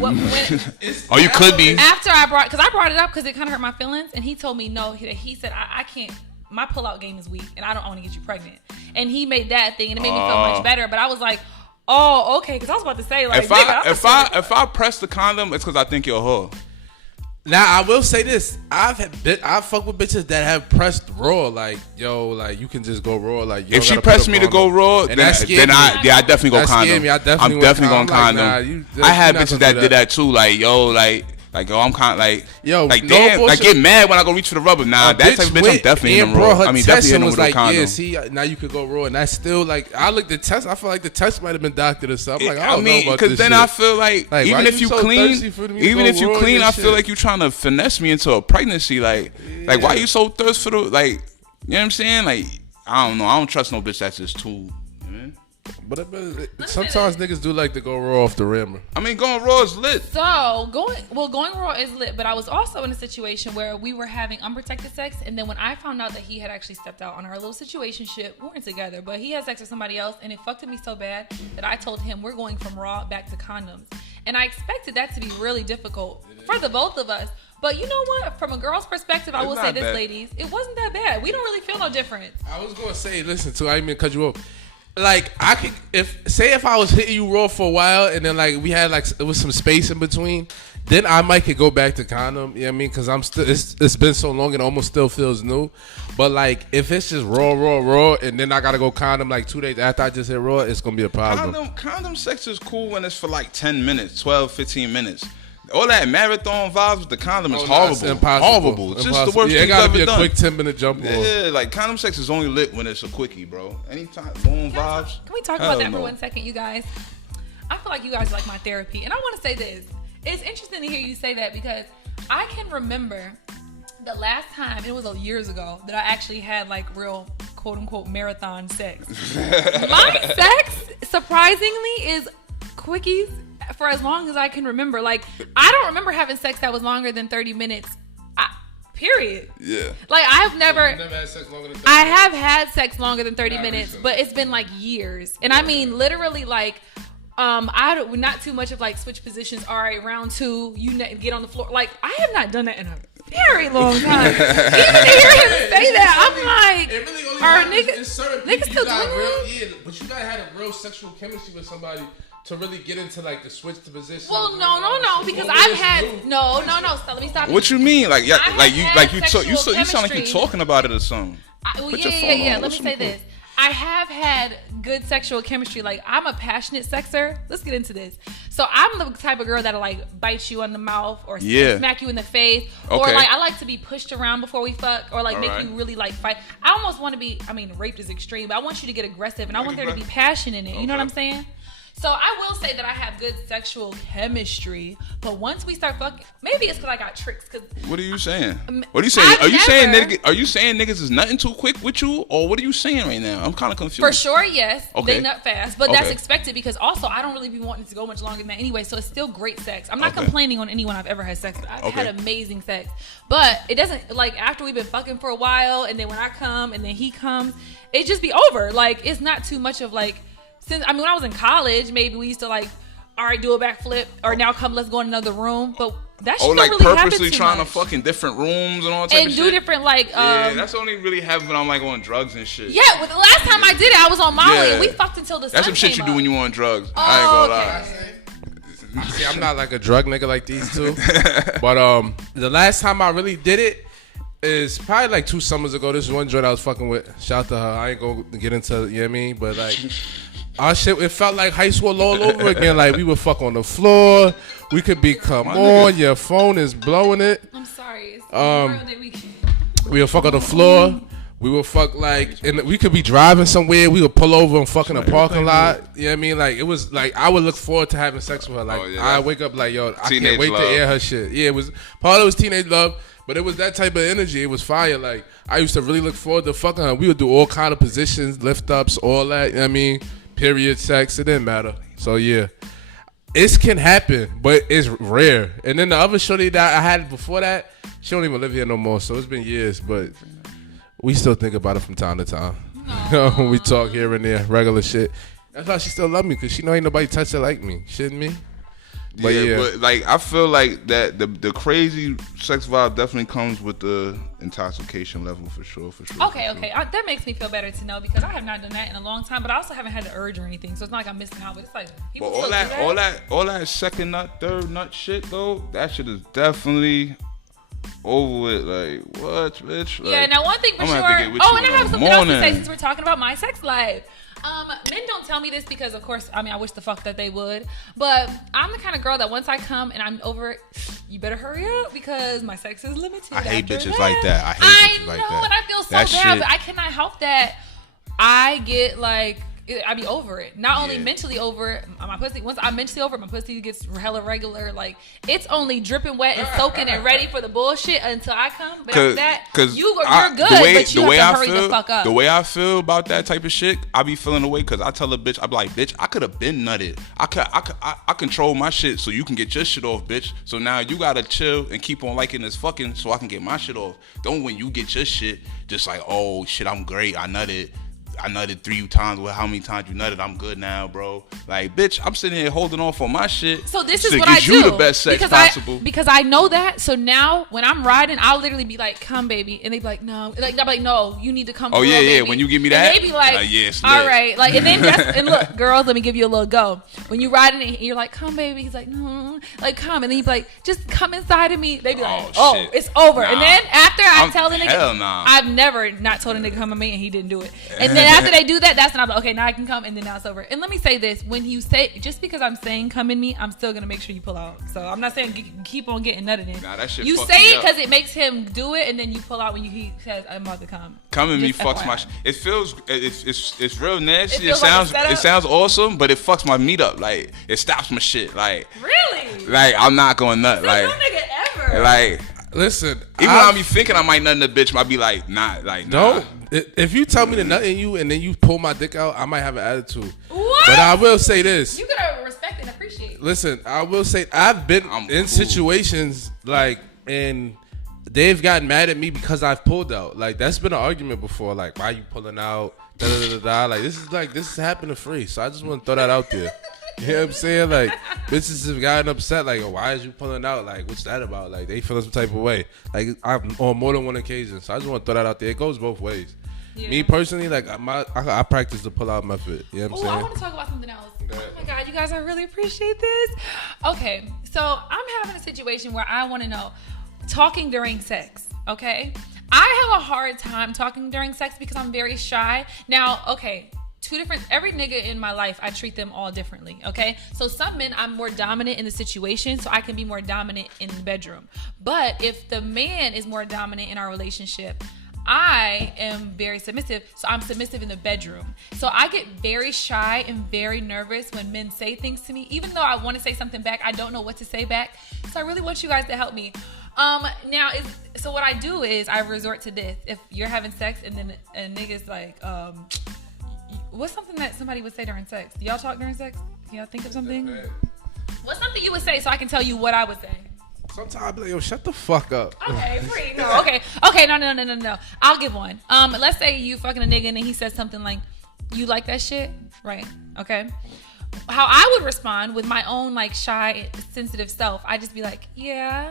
Oh, you could be. After I brought it up because it kind of hurt my feelings, and he told me no. He said I can't. My pullout game is weak, and I don't want to get you pregnant. And he made that thing, and it made me feel much better. But I was like, oh, okay, because I was about to say like, if I press the condom, it's because I think you're a hoe. Now I will say this: I fuck with bitches that have pressed raw. Like, yo, like you can just go raw. Like, if she pressed me to go raw, then I definitely go condom. I'm definitely going condom. I had bitches that did that too. Like, yo, yo, I'm kind of like damn, like get mad when I go reach for the rubber. Nah, that type of bitch, I'm definitely in them raw. I mean, definitely in them with a condom. Yeah, see, now you could go raw, and that's still like I looked at the test. I feel like the test might have been doctored or something. Like, I don't know about this. Because then shit. I feel like even if you clean, I feel like you trying to finesse me into a pregnancy. Like why you so thirst for the like? You know what I'm saying? Like, I don't know. I don't trust no bitch that's just too. But sometimes niggas do like to go raw off the rim. I mean, going raw is lit. So going raw is lit. But I was also in a situation where we were having unprotected sex, and then when I found out that he had actually stepped out on our little situationship, we weren't together, but he had sex with somebody else, and it fucked with me so bad that I told him we're going from raw back to condoms, and I expected that to be really difficult for the both of us. But you know what? From a girl's perspective, I will say this, ladies, it wasn't that bad. We don't really feel no different. I was gonna say, listen, I didn't mean to cut you off. Like, I could, if I was hitting you raw for a while and then like we had like it was some space in between, then I might could go back to condom. You know what I mean? Because I'm still, it's been so long, it almost still feels new. But like, if it's just raw, and then I gotta go condom like 2 days after I just hit raw, it's gonna be a problem. Condom sex is cool when it's for like 10 minutes, 12, 15 minutes. All that marathon vibes with the condom is horrible. It's impossible. Horrible. It's just the worst thing it gotta be a done. quick 10-minute jump on. Yeah, like condom sex is only lit when it's a quickie, bro. Anytime, long vibes. Can we talk about that for 1 second, you guys? I feel like you guys are like my therapy. And I want to say this. It's interesting to hear you say that because I can remember the last time, it was years ago, that I actually had like real quote unquote marathon sex. My sex, surprisingly, is quickies for as long as I can remember. Like, I don't remember having sex that was longer than 30 minutes. Period. Yeah. Like, I've never had sex longer than 30 I have had sex longer than 30 minutes, but it's been like years. And I mean, literally, like, not too much of like switch positions. All right, round 2, you get on the floor. Like, I have not done that in a very long time. Even to hear him say that, I'm like, it really only are niggas still doing that? Yeah, but you gotta have a real sexual chemistry with somebody to really get into like the switch to position. Well, no, because I've had no. So let me stop. What you mean? Like, yeah, you sound like chemistry. you talking about it or something. Yeah. Let me say this. I have had good sexual chemistry. Like, I'm a passionate sexer. Let's get into this. So I'm the type of girl that'll like bite you on the mouth or smack you in the face. Okay. Or like I like to be pushed around before we fuck, or like make you really like fight. I almost want to be, I mean, rape is extreme, but I want you to get aggressive and I want there to be passion in it. You know what I'm saying? So I will say that I have good sexual chemistry, but once we start fucking, maybe it's because I got tricks. Cause what are you saying? What are you saying? Are you saying niggas is nutting too quick with you, or what are you saying right now? I'm kind of confused. For sure, yes. Okay. They nut fast, but that's expected because also I don't really be wanting to go much longer than that anyway. So it's still great sex. I'm not complaining on anyone I've ever had sex with. I've had amazing sex, but it doesn't like after we've been fucking for a while, and then when I come and then he comes, it just be over. Like it's not too much of like. Since I mean, when I was in college, maybe we used to like, all right, do a backflip, or now come, let's go in another room. But that shit don't like really purposely trying much. to fuck in different rooms and all that. And do different like. Yeah, that's only really happen when I'm like on drugs and shit. Yeah, well, the last time I did it, I was on Molly, and we fucked until the sun That's some shit came you up. do when you on drugs. Oh, I ain't gonna lie. See, I'm not like a drug nigga like these two, but the last time I really did it is probably like 2 summers ago. This one joint I was fucking with. Shout out to her. I ain't gonna get into, you know what I mean, but like. Our shit, it felt like high school all over again. Like we would fuck on the floor. We could be your phone is blowing it. I'm sorry. We would fuck on the floor. We would fuck like, and we could be driving somewhere. We would pull over and fuck in a parking lot. You know what I mean? Like it was like I would look forward to having sex with her. Like I wake up like yo, I can't wait to air her shit. Yeah, it was part of it was teenage love, but it was that type of energy. It was fire. Like I used to really look forward to fucking her. We would do all kind of positions, lift ups, all that. You know what I mean? Period sex, it didn't matter. So yeah, it can happen, but it's rare. And then the other shorty that I had before that, she don't even live here no more. So it's been years, but we still think about it from time to time. We talk here and there, regular shit. That's why she still love me, because she know ain't nobody touch her like me. Shitting me? But but like I feel like that the crazy sex vibe definitely comes with the intoxication level for sure. Okay. That makes me feel better to know, because I have not done that in a long time, but I also haven't had the urge or anything, so it's not like I'm missing out. But it's like people all that second nut, third nut shit though, that shit is definitely over with. Like what, bitch? Like, yeah. Now one thing for sure. And I have something else to say since we're talking about my sex life. Men don't tell me this because, of course, I mean, I wish the fuck that they would. But I'm the kind of girl that once I come and I'm over it, you better hurry up because my sex is limited. I hate bitches like that. I hate bitches like that. I know, and I feel so bad, but I cannot help that. I get like, I be over it. Not only mentally over it, my pussy. Once I'm mentally over it, my pussy gets hella regular. Like it's only dripping wet and soaking and ready for the bullshit until I come. But after that, you're good, but you have to hurry the fuck up. The way I feel about that type of shit, I be feeling away because I tell a bitch, I be like, bitch, I could have been nutted. I control my shit so you can get your shit off, bitch. So now you gotta chill and keep on liking this fucking so I can get my shit off. Don't when you get your shit just like, oh shit, I'm great, I nutted 3 times. Well, how many times you nutted? I'm good now, bro. Like, bitch, I'm sitting here holding on for my shit. So this is what I do. You the best sex possible. Because I know that. So now when I'm riding, I'll literally be like, "Come, baby," and they be like, "No." Like I'm like, "No, you need to come." Oh yeah, baby. When you give me that, and they be like, yes, "All right." Like, and then and look, girls, let me give you a little go. When you riding and you're like, "Come, baby," he's like, "No," like come, and then you be like, "Just come inside of me." They be like, "Oh, it's over." Nah. And then after I tell the nigga, I've never not told a nigga come on me and he didn't do it. And then after they do that, that's when I'm like, okay, now I can come, and then now it's over. And let me say this: when you say, just because I'm saying come in me, I'm still gonna make sure you pull out. So I'm not saying keep on getting nutted in. Nah, that shit. You say it because it makes him do it, and then you pull out when he says, "I'm about to come." Come in me fucks my. It feels it's real nasty. It sounds awesome, but it fucks my meat up. Like it stops my shit. Like really. Like I'm not going nut. Like no nigga ever. Like listen, even when I be thinking I might nut in the bitch, I be like, nah, like nah. No. If you tell me to nut in you and then you pull my dick out, I might have an attitude. What? But I will say this. You gotta respect and appreciate. Listen, I will say I've been in situations like, and they've gotten mad at me because I've pulled out. Like that's been an argument before. Like, why you pulling out? Da, da, da, da. Like this is happening free. So I just want to throw that out there. You know what I'm saying? Like, bitches have gotten upset. Like, why is you pulling out? Like, what's that about? Like, they feeling some type of way. Like, I'm on more than one occasion. So I just want to throw that out there. It goes both ways. Yeah. Me personally, like, I practice the pull out method. You know what I'm saying? I want to talk about something else. Oh my God, you guys, I really appreciate this. Okay, so I'm having a situation where I want to know, talking during sex, okay? I have a hard time talking during sex because I'm very shy. Now, okay, every nigga in my life, I treat them all differently, okay? So some men, I'm more dominant in the situation, so I can be more dominant in the bedroom. But if the man is more dominant in our relationship, I am very submissive, so I'm submissive in the bedroom. So I get very shy and very nervous when men say things to me. Even though I want to say something back, I don't know what to say back. So I really want you guys to help me. So what I do is I resort to this. If you're having sex and then a nigga's like, what's something that somebody would say during sex? Do y'all talk during sex? Can y'all think of something? What's something you would say so I can tell you what I would say? Sometimes I be like, yo, shut the fuck up. Okay, free. No, okay, no. I'll give one. Let's say you fucking a nigga and then he says something like, you like that shit? Right, okay. How I would respond with my own like shy, sensitive self, I'd just be like, yeah.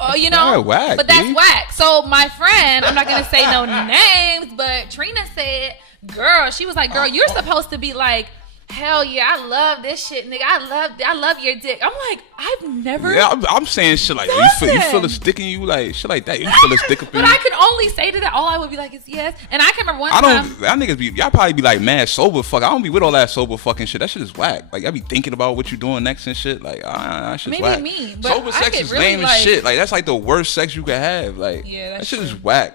Oh, you know, whack, but that's whack. So my friend, I'm not going to say no names, but Trina said, girl, she was like, girl, you're supposed to be like, hell yeah, I love this shit, nigga. I love your dick. I'm like, I've never. Yeah, I'm saying shit like you feel a stick in you, like shit like that. You feel a stick up in But you. I could only say to that, all I would be like is yes. And I can remember one time. Y'all niggas y'all probably be like mad sober fuck. I don't be with all that sober fucking shit. That shit is whack. Like I be thinking about what you doing next and shit. Like that shit's Maybe whack. me, but sober I sex get is really lame as shit. Like that's like the worst sex you could have. Like yeah, that that's shit true. is whack.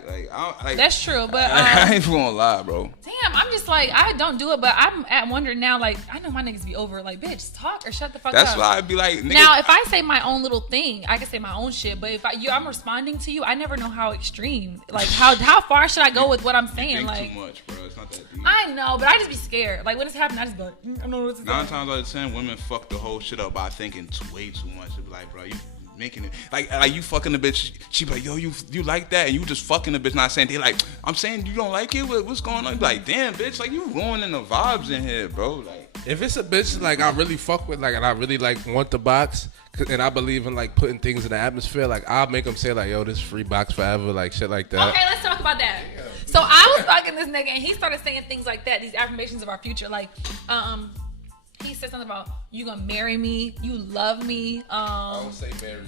Like That's true, but I ain't gonna lie, bro. damn, I'm just like I don't do it, but I'm wondering now. Like I know my niggas be over. Like bitch, talk or shut the fuck up. That's why I'd be like. Nigga, now, if I say my own little thing, I can say my own shit. But if I'm responding to you, I never know how extreme. Like how far should I go with what I'm saying? You think like too much, bro. It's not that deep. I know, but I just be scared. Like when it's happening, I just be like, I don't know what to say. 9 times out of 10, women fuck the whole shit up by thinking way too much. They be like, bro, you making it like you fucking the bitch. She be like, yo, you like that, and you just fucking the bitch. Not saying they like. I'm saying you don't like it. What's going on? You be like, damn, bitch, like you ruining the vibes in here, bro. Like. If it's a bitch like I really fuck with, like, and I really like want the box, and I believe in like putting things in the atmosphere, like I'll make them say like, yo, this free box forever, like shit like that. Okay, let's talk about that. So I was fucking this nigga, and he started saying things like that, these affirmations of our future, like, he said something about you gonna marry me, you love me,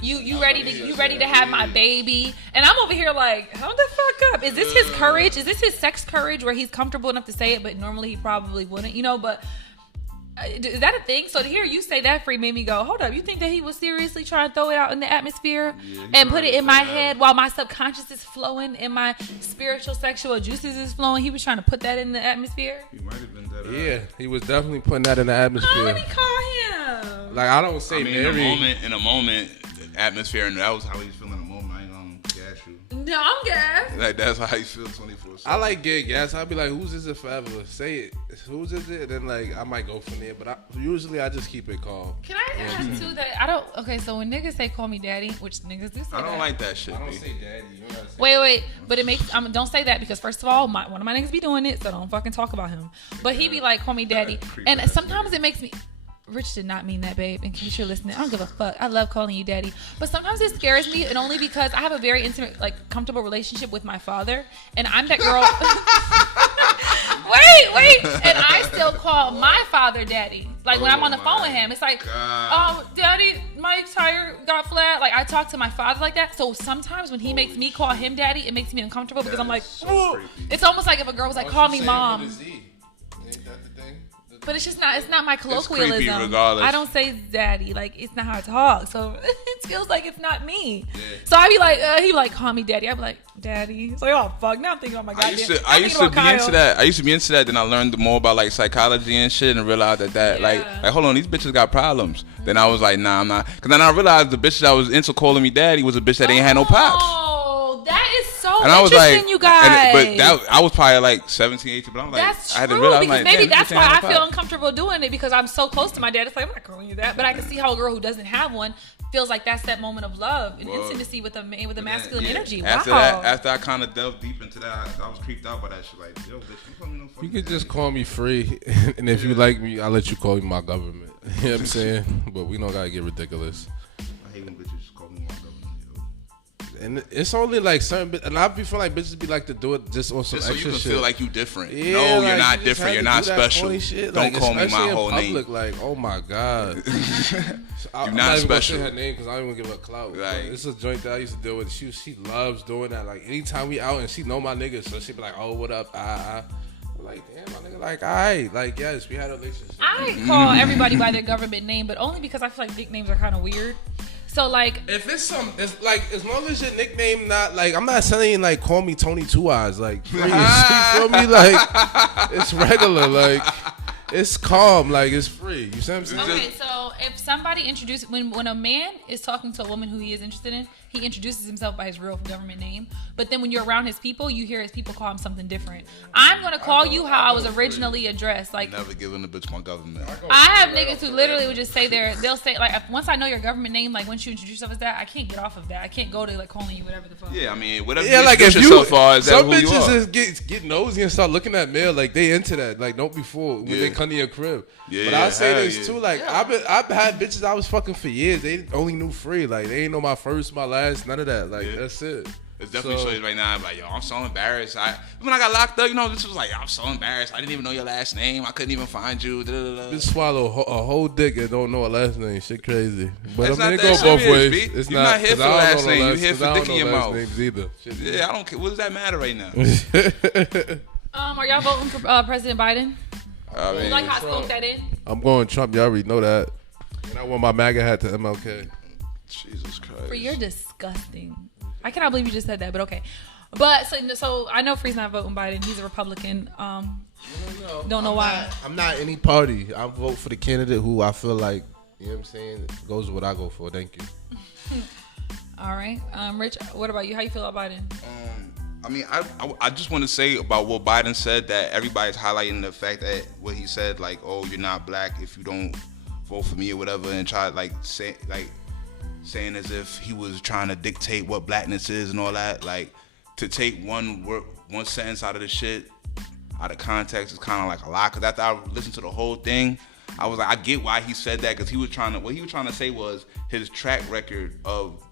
you ready to have my baby, and I'm over here like, hold the fuck up. Is this his courage? Is this his sex courage where he's comfortable enough to say it, but normally he probably wouldn't, you know? But is that a thing? So to hear you say that, free, made me go, hold up. You think that he was seriously trying to throw it out in the atmosphere and put it in my head while my subconscious is flowing and my spiritual sexual juices is flowing? He was trying to put that in the atmosphere. He might have been that. Yeah, he was definitely putting that in the atmosphere. Oh, let me call him. Like I don't say in a moment, the atmosphere, and that was how he was feeling in the moment. I ain't gonna gas you. No, I'm gas. Like that's how he feels 24/7. I like getting gas. I'll be like, whose is it forever? Say it. Whose is it? And then like I might go from there, but usually I just keep it calm. Can I ask too that I don't? Okay, so when niggas say call me daddy, which niggas do say I don't that. like that shit. I don't say daddy. You know what I'm saying? Wait, but it makes don't say that because first of all, one of my niggas be doing it, so don't fucking talk about him. But he be like, call me daddy, and sometimes it makes me. Rich did not mean that, babe. In case you're listening, I don't give a fuck. I love calling you daddy. But sometimes it scares me, and only because I have a very intimate, like, comfortable relationship with my father, and I'm that girl. wait. And I still call my father daddy. Like, when I'm on the phone with him, it's like, daddy, my tire got flat. Like, I talk to my father like that. So sometimes when he makes me call him daddy, it makes me uncomfortable because I'm like, so it's almost like if a girl was like, call me mom. Ain't that the thing? But it's just not. It's not my colloquialism. It's creepy regardless. I don't say daddy. Like it's not how I talk. So it feels like it's not me. Yeah. So I be like, he be like, call me daddy. I be like, daddy. It's like, oh fuck. Now I'm thinking about my goddamn. I used to be into that. I used to be into that. Then I learned more about like psychology and shit, and realized that like hold on, these bitches got problems. Mm-hmm. Then I was like, nah, I'm not. Because then I realized the bitch that was into calling me daddy was a bitch that ain't had no pops. Oh, that is so and I was interesting, like, you guys. I was probably like 17, 18, but I'm like, that's I had true, to realize, because like, maybe damn, that's why I feel uncomfortable doing it because I'm so close to my dad. It's like, I'm not calling you that. But I can see how a girl who doesn't have one feels like that's that moment of love and intimacy with a masculine energy. After wow. after I kind of delved deep into that, I was creeped out by that shit. Like, yo, bitch, you call me no fucking You could just daddy. call me free, and if you like me, I'll let you call me my government. You know what I'm saying? But we don't gotta get ridiculous. I hate when bitches call me my government, yo. And it's only like certain, and I be feel like bitches be like to do it just on some so extra you can shit. feel like you different. Yeah, No, like, you're not you different. You're not special. Shit. Don't call me my whole public, name. Like, oh my god, You're not even special. Gonna say her name because I don't even give her clout. Like, it's a joint that I used to deal with. She loves doing that. Like anytime we out and she know my niggas, so she be like, oh, what up? I'm like, damn, my nigga, like, alright, like, yes, we had a relationship. I call everybody by their government name, but only because I feel like nicknames are kind of weird. So like, if it's like as long as your nickname not like, I'm not saying like call me Tony Two Eyes, like, please, you feel me? Like, it's regular, like, it's calm, like, it's free. You see what I'm saying? okay, so if somebody introduces, when a man is talking to a woman who he is interested in, he introduces himself by his real government name. But then when you're around his people, you hear his people call him something different. I'm gonna call you how I was originally addressed. Like, never giving a bitch my government. I have niggas who literally would just say they'll say like, once I know your government name, like once you introduce yourself as that, I can't get off of that. I can't go to like calling you whatever the fuck. Yeah, I mean, whatever. Yeah, you like if introduce you, yourself as, some that who you are. bitches get nosy and start looking at mail, like they into that. Like don't be fooled when they come to your crib. Yeah, but I say hell this yeah. too, like I've had bitches I was fucking for years. They only knew free, like they ain't know my first, my last, none of that. Like that's it. It's definitely so right now. I'm like, yo, I'm so embarrassed. When I got locked up, you know, this was like, I'm so embarrassed. I didn't even know your last name. I couldn't even find you. Just swallow a whole dick and don't know a last name. Shit crazy. But It's I mean, not it go that both serious, ways. B. It's You're not here for the last name. You're here for dick in your mouth. Names either. Yeah, I don't care. What does that matter right now? Are y'all voting for President Biden? I mean, Like how I spoke that in? I'm going Trump. You already know that. And I wore my MAGA hat to MLK. Jesus Christ. For you're disgusting. I cannot believe you just said that, but okay. But so I know Free's not voting Biden. He's a Republican. Don't know why. I'm not any party. I vote for the candidate who I feel like, you know what I'm saying, goes with what I go for. Thank you. All right. Rich, what about you? How you feel about Biden? I mean, I just want to say about what Biden said, that everybody's highlighting the fact that what he said, like, oh, you're not black if you don't vote for me or whatever, and try saying as if he was trying to dictate what blackness is and all that. Like, to take one sentence out of the shit out of context is kind of like a lot. Because after I listened to the whole thing, I was like, I get why he said that, because what he was trying to say was his track record of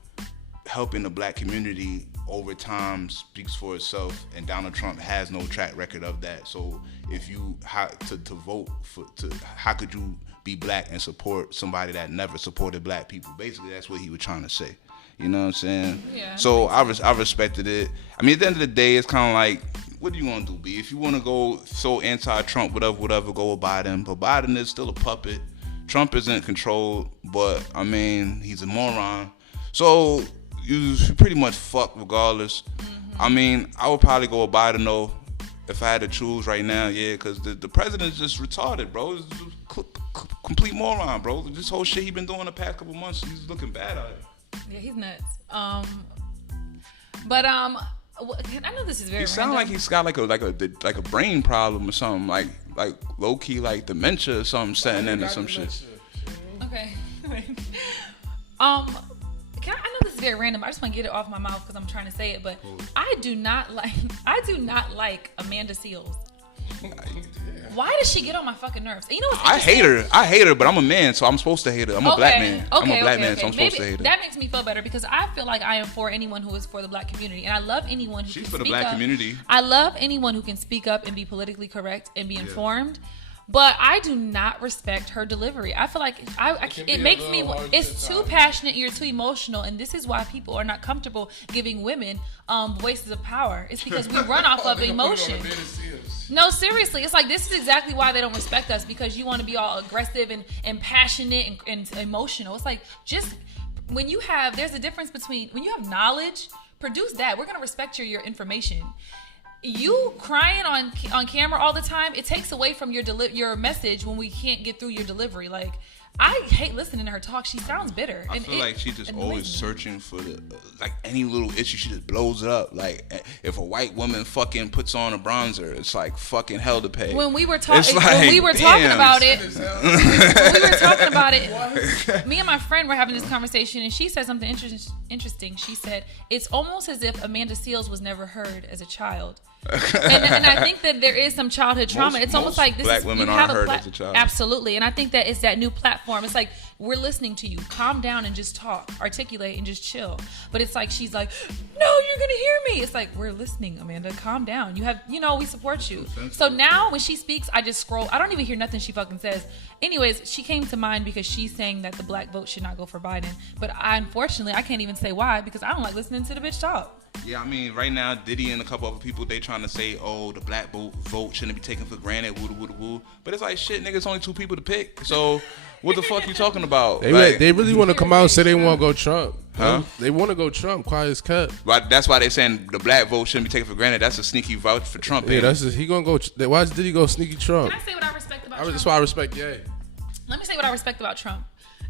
helping the black community over time speaks for itself, and Donald Trump has no track record of that. So if you to vote for, how could you be black and support somebody that never supported black people? Basically, that's what he was trying to say. You know what I'm saying? Yeah. So I respected it. I mean, at the end of the day, it's kind of like, what do you want to do, B? If you want to go so anti-Trump, whatever, go with Biden. But Biden is still a puppet. Trump isn't controlled, but I mean, he's a moron. So you pretty much fuck regardless. Mm-hmm. I mean, I would probably go with Biden though, if I had to choose right now. Yeah, because the president's just retarded, bro. He's just complete moron, bro. This whole shit he been doing the past couple months, he's looking bad at it. Yeah, he's nuts. But I know this is very. He sounds like he's got like a brain problem or something, like low key like dementia or something setting in or some shit. Okay. I know this is very random. I just want to get it off my mouth because I'm trying to say it, but I do not like Amanda Seales. Why does she get on my fucking nerves? And you know what's I hate her, but I'm a man, so I'm supposed to hate her. I'm a black man. I'm a black man, so I'm supposed to hate her. That makes me feel better because I feel like I am for anyone who is for the black community, and I love anyone who She's can for the speak black up. community. I love anyone who can speak up and be politically correct and be informed. But I do not respect her delivery. I feel like it makes me. It's too passionate. You're too emotional, and this is why people are not comfortable giving women voices of power. It's because we run off of emotion. No, seriously, it's like this is exactly why they don't respect us, because you want to be all aggressive and passionate and emotional. It's like just there's a difference between when you have knowledge, produce that. We're gonna respect your information. You crying on camera all the time, it takes away from your message when we can't get through your delivery. Like, I hate listening to her talk. She sounds bitter. I feel like she's just always searching for like any little issue. She just blows it up. Like, if a white woman fucking puts on a bronzer, it's like fucking hell to pay. When we were talking about it, me and my friend were having this conversation, and she said something interesting. She said it's almost as if Amanda Seales was never heard as a child. and I think that there is some childhood trauma. It's almost like this black is women you are have heard as a child. Absolutely, and I think that it's that new platform. It's like we're listening to you. Calm down and just talk, articulate and just chill. But it's like, she's like, no, you're going to hear me. It's like, we're listening, Amanda. Calm down. We support you. So now when she speaks, I just scroll. I don't even hear nothing she fucking says. Anyways, she came to mind because she's saying that the black vote should not go for Biden. But unfortunately, I can't even say why because I don't like listening to the bitch talk. Yeah, I mean, right now, Diddy and a couple other people, they trying to say, oh, the black vote shouldn't be taken for granted, woo, woo, woo. But it's like, shit, nigga, it's only 2 people to pick. So what the fuck you talking about? They really want to come out and say they want to go Trump. Huh? They want to go Trump, quiet as kept. Right, that's why they saying the black vote shouldn't be taken for granted. That's a sneaky vouch for Trump. Yeah, that's just, he going to go. Why did he go sneaky Trump? Can I say what I respect about Trump? That's why I respect Ye. Let me say what I respect about Trump.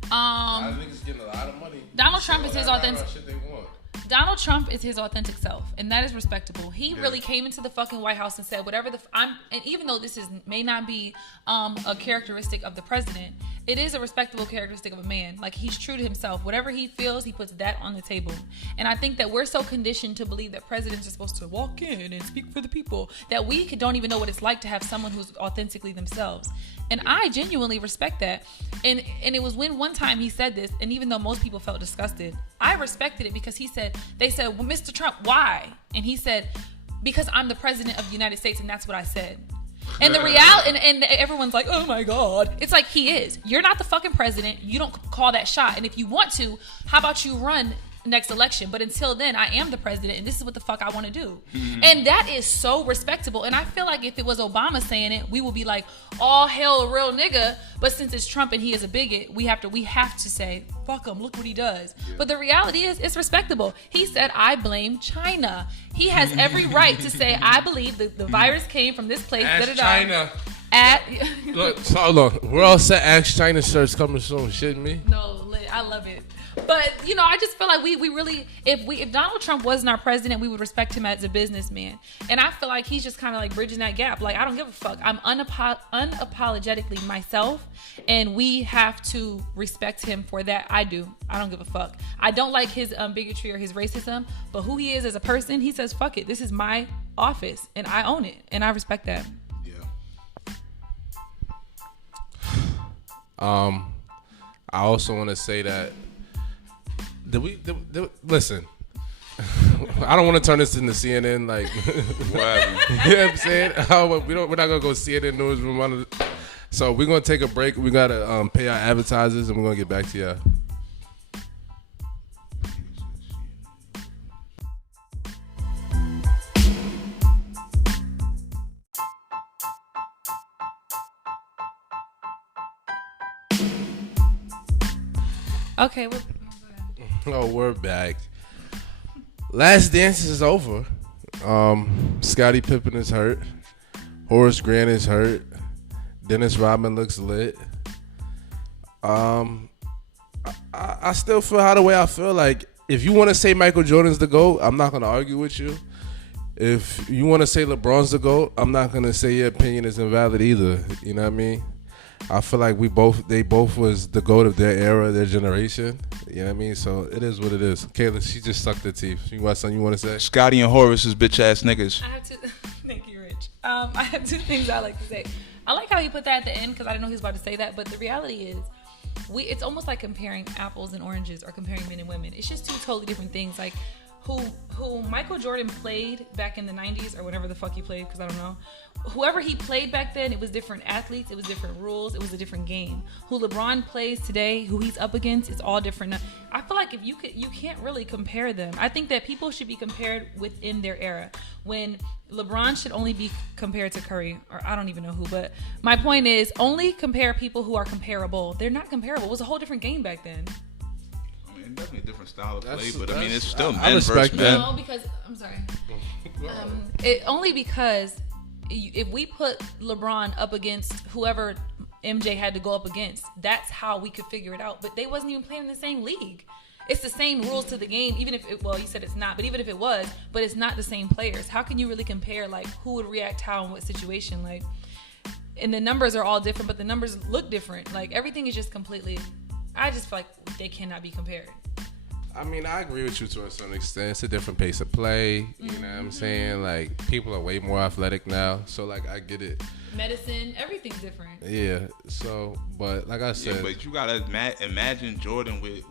I think he's getting a lot of money. Donald Trump is his authentic. Shit they want. Donald Trump is his authentic self, and that is respectable. He really came into the fucking White House and said whatever and even though this may not be a characteristic of the president, it is a respectable characteristic of a man. Like, he's true to himself. Whatever he feels, he puts that on the table. And I think that we're so conditioned to believe that presidents are supposed to walk in and speak for the people that we don't even know what it's like to have someone who's authentically themselves. And I genuinely respect that. And it was when one time he said this, and even though most people felt disgusted, I respected it because they said, well, Mr. Trump, why? And he said, because I'm the president of the United States, and that's what I said. And the reality, and everyone's like, oh my God. It's like, he is. You're not the fucking president. You don't call that shot. And if you want to, how about you run next election? But until then, I am the president, and this is what the fuck I want to do. And that is so respectable. And I feel like if it was Obama saying it, we would be like, all hell a real nigga. But since it's Trump and he is a bigot, we have to say, fuck him, look what he does. But the reality is, it's respectable. He said, I blame China. He has every right to say, I believe the virus came from this place. Ask China. Look, hold on. We're all set. Ask China shirts coming soon. Shitting me? No, I love it. But, I just feel like we really, if Donald Trump wasn't our president, we would respect him as a businessman. And I feel like he's just kind of like bridging that gap. Like, I don't give a fuck. I'm unapologetically myself, and we have to respect him for that. I do. I don't give a fuck. I don't like his bigotry or his racism, but who he is as a person, he says, fuck it. This is my office, and I own it, and I respect that. Yeah. I also want to say that listen, I don't want to turn this into CNN, like, What? you know what I'm saying? We're not gonna go CNN newsroom. So we're gonna take a break. We gotta pay our advertisers, and we're gonna get back to y'all. Okay. Oh, we're back. Last Dance is over. Scottie Pippen is hurt. Horace Grant is hurt. Dennis Rodman looks lit. I still feel how the way I feel. Like, if you want to say Michael Jordan's the GOAT, I'm not going to argue with you. If you want to say LeBron's the GOAT, I'm not going to say your opinion is invalid either. You know what I mean? I feel like they both was the GOAT of their era, their generation. You know what I mean? So it is what it is. Kayla, she just sucked her teeth. You got something you want to say? Scotty and Horace is bitch ass niggas. I have two. Thank you, Rich. I have 2 things I like to say. I like how you put that at the end because I didn't know he was about to say that. But the reality is, it's almost like comparing apples and oranges or comparing men and women. It's just 2 totally different things. Like, who Michael Jordan played back in the 90s or whenever the fuck he played, because I don't know. Whoever he played back then, it was different athletes, it was different rules, it was a different game. Who LeBron plays today, who he's up against, it's all different. I feel like you can't really compare them. I think that people should be compared within their era. When LeBron should only be compared to Curry, or I don't even know who, but my point is, only compare people who are comparable. They're not comparable. It was a whole different game back then. Definitely a different style of play, but I mean, it's still men versus men. No, because I'm sorry. Only because if we put LeBron up against whoever MJ had to go up against, that's how we could figure it out. But they wasn't even playing in the same league. It's the same rules to the game, even if you said it's not, but even if it was, but it's not the same players. How can you really compare like who would react how in what situation? Like, and the numbers are all different, but the numbers look different. Like, everything is just completely. I just feel like they cannot be compared. I mean, I agree with you to a certain extent. It's a different pace of play. You know what I'm saying? Like, people are way more athletic now. So, like, I get it. medicine, everything's different. Yeah. So, but like I said, Yeah, but you gotta imagine Jordan with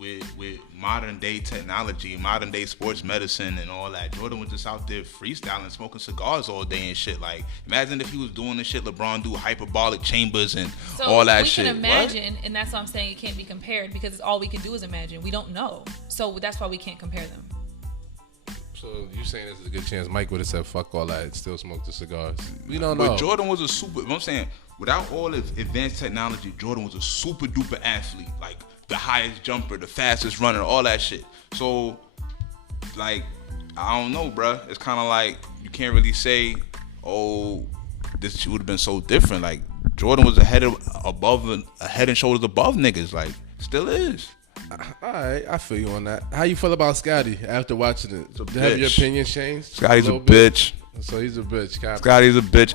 modern day technology, modern day sports medicine, and all that. Jordan was just out there freestyling, smoking cigars all day and shit. Like, imagine if he was doing the shit LeBron do, hyperbolic chambers and all that shit. We can imagine, and that's why I'm saying it can't be compared because it's all we can do is imagine. We don't know, so that's why we can't compare them. so you saying there's a good chance Mike would have said fuck all that and still smoked the cigars? We don't know. But Jordan was a super. I'm saying, without all this advanced technology, Jordan was a super duper athlete. Like the highest jumper, the fastest runner, all that shit. So, like, I don't know, bruh. It's kind of like you can't really say, oh, this shit would have been so different. Like Jordan was head and shoulders above niggas. Like, still is. All right, I feel you on that. How you feel about Scotty after watching it? He's a Have your bitch. opinion changed? Scotty's a bitch. So he's a bitch. Copy. Scotty's a bitch.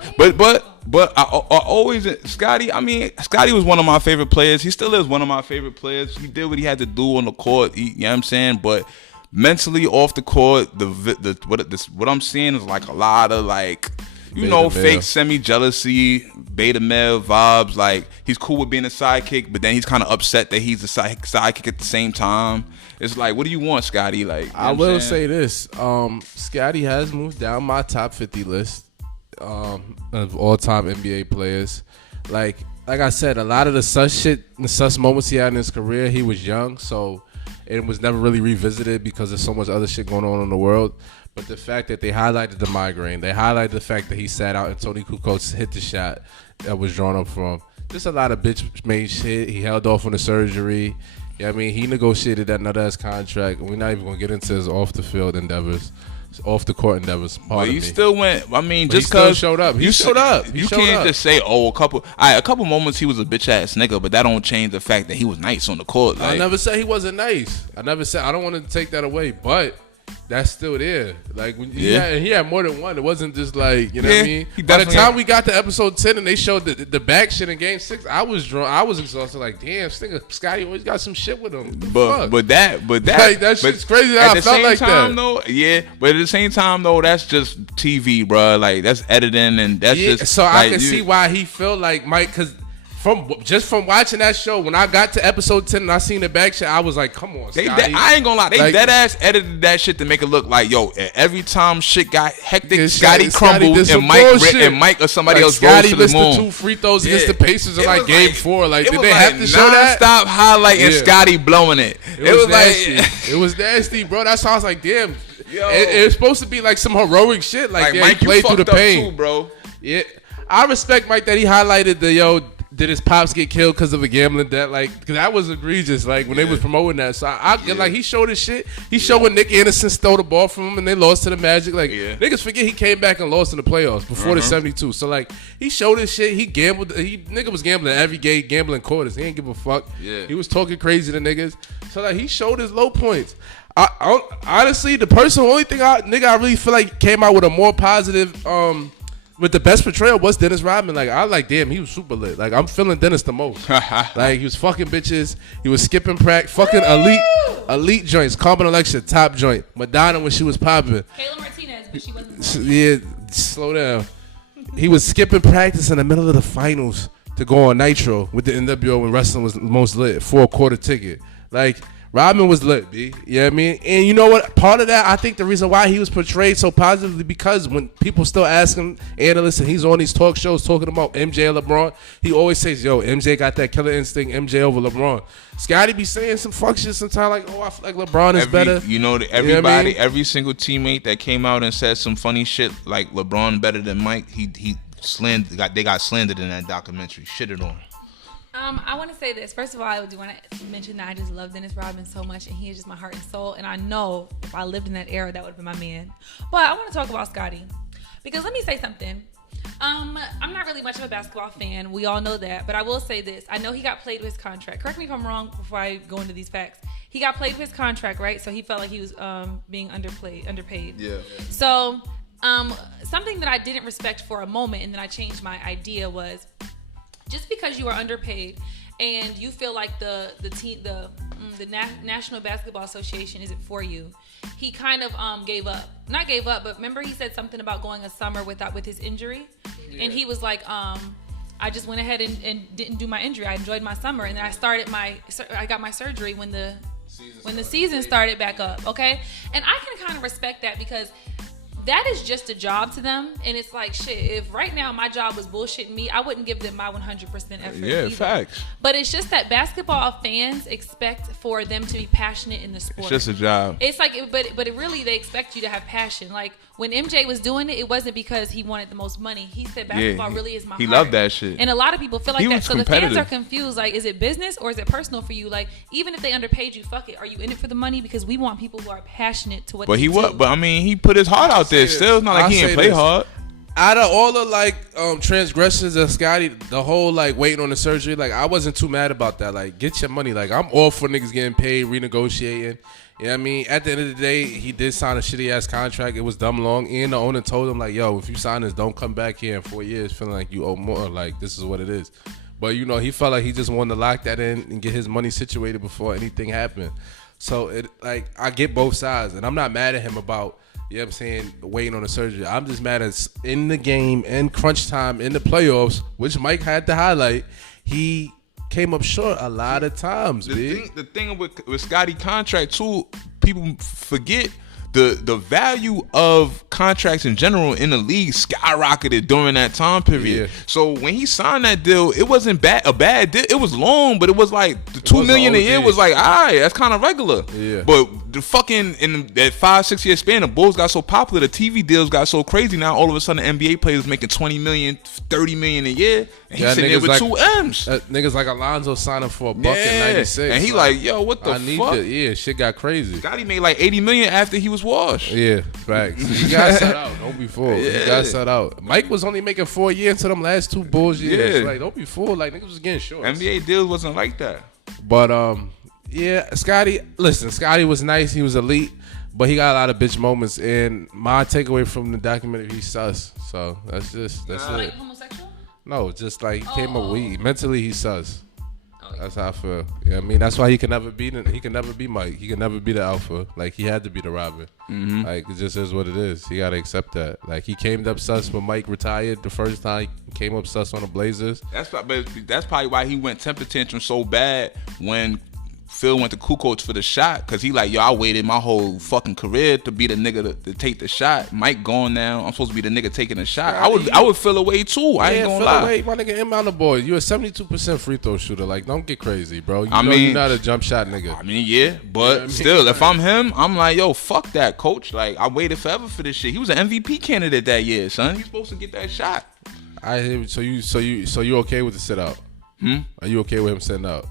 But I always Scotty. I mean, Scotty was one of my favorite players. He still is one of my favorite players. He did what he had to do on the court. You know what I'm saying? But mentally off the court, what I'm seeing is like a lot of like, you know, fake semi-jealousy, beta male vibes. Like, he's cool with being a sidekick, but then he's kind of upset that he's a sidekick at the same time. It's like, what do you want, Scotty? Like, you know I will say this. Scotty has moved down my top 50 list of all-time NBA players. Like I said, a lot of the sus moments he had in his career, he was young, so it was never really revisited because there's so much other shit going on in the world. But the fact that they highlighted the migraine, they highlighted the fact that he sat out and Tony Kukoc hit the shot that was drawn up from. Just a lot of bitch-made shit. He held off on the surgery. Yeah, I mean, he negotiated that nut-ass contract. We're not even going to get into his off-the-field endeavors, off-the-court endeavors. But he still went. I mean, But just he still because showed up. He showed up. You can't just say, oh, a couple moments he was a bitch-ass nigga, but that don't change the fact that he was nice on the court. Like, I never said he wasn't nice. I don't want to take that away, but that's still there. Like, when he had more than one. It wasn't just like, you know what I mean? By the time we got to episode 10 and they showed the back shit in game 6, I was exhausted. Like, damn, Scotty always got some shit with him. But that like, that shit's crazy that I felt like that. Though, yeah, but at the same time though, that's just TV, bro. Like, that's editing and that's just. So like, I can see why he felt like Mike, because from watching that show, when I got to episode 10 and I seen the back shit, I was like, come on, Scotty. I ain't gonna lie, they like, dead ass edited that shit to make it look like, yo, every time shit got hectic, Scotty crumbled and Mike or somebody like, else Scotty rose to the moon. Missed the 2 free throws against the Pacers in like game 4. Like, did they have to show that? Stop highlighting Scotty blowing it. It was nasty. It was nasty, bro. That's how I was like, damn. It was supposed to be like some heroic shit. Like, yeah, Mike, he played through the pain. Too, bro. Yeah, I respect Mike that he highlighted the did his pops get killed because of a gambling debt? Like, cause that was egregious. Like when they was promoting that, so like he showed his shit. He showed when Nick Anderson stole the ball from him and they lost to the Magic. Like niggas forget he came back and lost in the playoffs before the 72. So like he showed his shit. He gambled. Nigga was gambling every game, gambling quarters. He ain't give a fuck. Yeah. He was talking crazy to niggas. So like he showed his low points. I honestly, the only thing I really feel like came out with a more positive with the best portrayal was Dennis Rodman. Like, I like, damn, he was super lit. Like, I'm feeling Dennis the most. Like, he was fucking bitches. He was skipping fucking elite joints. Carmen Electra, top joint. Madonna when she was popping. Kayla Martinez, but she wasn't. Yeah, slow down. He was skipping practice in the middle of the finals to go on Nitro with the NWO when wrestling was most lit for a quarter ticket. Like, Rodman was lit, B. You know what I mean? And you know what? Part of that, I think the reason why he was portrayed so positively, because when people still ask him, analysts, and he's on these talk shows talking about MJ and LeBron, he always says, yo, MJ got that killer instinct, MJ over LeBron. Scotty be saying some fuck shit sometimes like, oh, I feel like LeBron is better. You know, everybody, you know I mean? Every single teammate that came out and said some funny shit like LeBron better than Mike, they got slandered in that documentary. Shitted on. I want to say this. First of all, I do want to mention that I just love Dennis Rodman so much, and he is just my heart and soul. And I know if I lived in that era, that would have been my man. But I want to talk about Scotty, because let me say something. I'm not really much of a basketball fan. We all know that. But I will say this. I know he got played with his contract. Correct me if I'm wrong before I go into these facts. He got played with his contract, right? So he felt like he was being underpaid. Yeah. So something that I didn't respect for a moment, and then I changed my idea, was just because you are underpaid and you feel like the National Basketball Association isn't for you, he kind of gave up. Not gave up, but remember he said something about going a summer with his injury. and he was like, I just went ahead and didn't do my injury. I enjoyed my summer, and then I got my surgery when the season started back up. Okay, and I can kind of respect that because that is just a job to them, and it's like shit. If right now my job was bullshitting me, I wouldn't give them my 100% effort. Yeah, either. Facts. But it's just that basketball fans expect for them to be passionate in the sport. It's just a job. It's like, but it really they expect you to have passion. Like when MJ was doing it, it wasn't because he wanted the most money. He said basketball really is my heart. He loved that shit. And a lot of people feel like He that. was So the fans competitive. are confused. Like, is it business or is it personal for you? Like, even if they underpaid you, fuck it. Are you in it for the money? Because we want people who are passionate to what But they he do. was. But I mean, he put his heart out there. Still, it's not like he didn't play hard. Out of all the like transgressions of Scotty, the whole like waiting on the surgery, like I wasn't too mad about that. Like, get your money. Like, I'm all for niggas getting paid, renegotiating. You know what I mean? At the end of the day, he did sign a shitty ass contract. It was dumb long. And the owner told him like, yo, if you sign this, don't come back here in 4 years feeling like you owe more. Like, this is what it is. But you know, he felt like he just wanted to lock that in and get his money situated before anything happened. So it like I get both sides, and I'm not mad at him about. You know what I'm saying? Waiting on the surgery. I'm just mad at in the game, in crunch time, in the playoffs, which Mike had to highlight, he came up short a lot of times, The thing with Scotty contract too, people forget the value of contracts in general in the league skyrocketed during that time period. Yeah. So when he signed that deal, it wasn't a bad deal. It was long, but it was like the $2 million a year was like, all right, that's kind of regular. Yeah. But the fucking in that 5-6 year span, the Bulls got so popular, the TV deals got so crazy. Now all of a sudden, NBA players making $20 million, $30 million a year, and he's sitting there with like, 2 M's. Niggas like Alonzo signing for $1 in '96, and he like, yo, what the fuck? Yeah, shit got crazy. Scotty made like $80 million after he was washed. Yeah, facts. He got set out. Don't be fooled. Yeah. He got set out. Mike was only making 4 years into them last 2 Bulls years. Yeah. Like, don't be fooled. Like, niggas was getting short. NBA deals wasn't like that. But yeah, Scotty. Listen, Scotty was nice. He was elite, but he got a lot of bitch moments. And my takeaway from the documentary, he's sus. So that's it. Like homosexual? No, just like he came up weak. Mentally, he's sus. That's how I feel. Yeah, I mean, that's why he can never be Mike. He can never be the alpha. Like, he had to be the Robin. Mm-hmm. Like, it just is what it is. He gotta accept that. Like, he came up sus when Mike retired the first time. He came up sus on the Blazers. That's probably why he went temper tantrum so bad when Phil went to Kukoc for the shot, because he like, yo, I waited my whole fucking career to be the nigga to take the shot. Mike gone now. I'm supposed to be the nigga taking the shot. I would feel away too. I ain't gonna lie. Away, my nigga, inbound the boy. You're a 72% free throw shooter. Like, don't get crazy, bro. You're not a jump shot nigga. I mean, yeah, but still, if I'm him, I'm like, yo, fuck that, coach. Like, I waited forever for this shit. He was an MVP candidate that year, son. He's supposed to get that shot. I hear. So you okay with the sit out? Are you okay with him sitting out?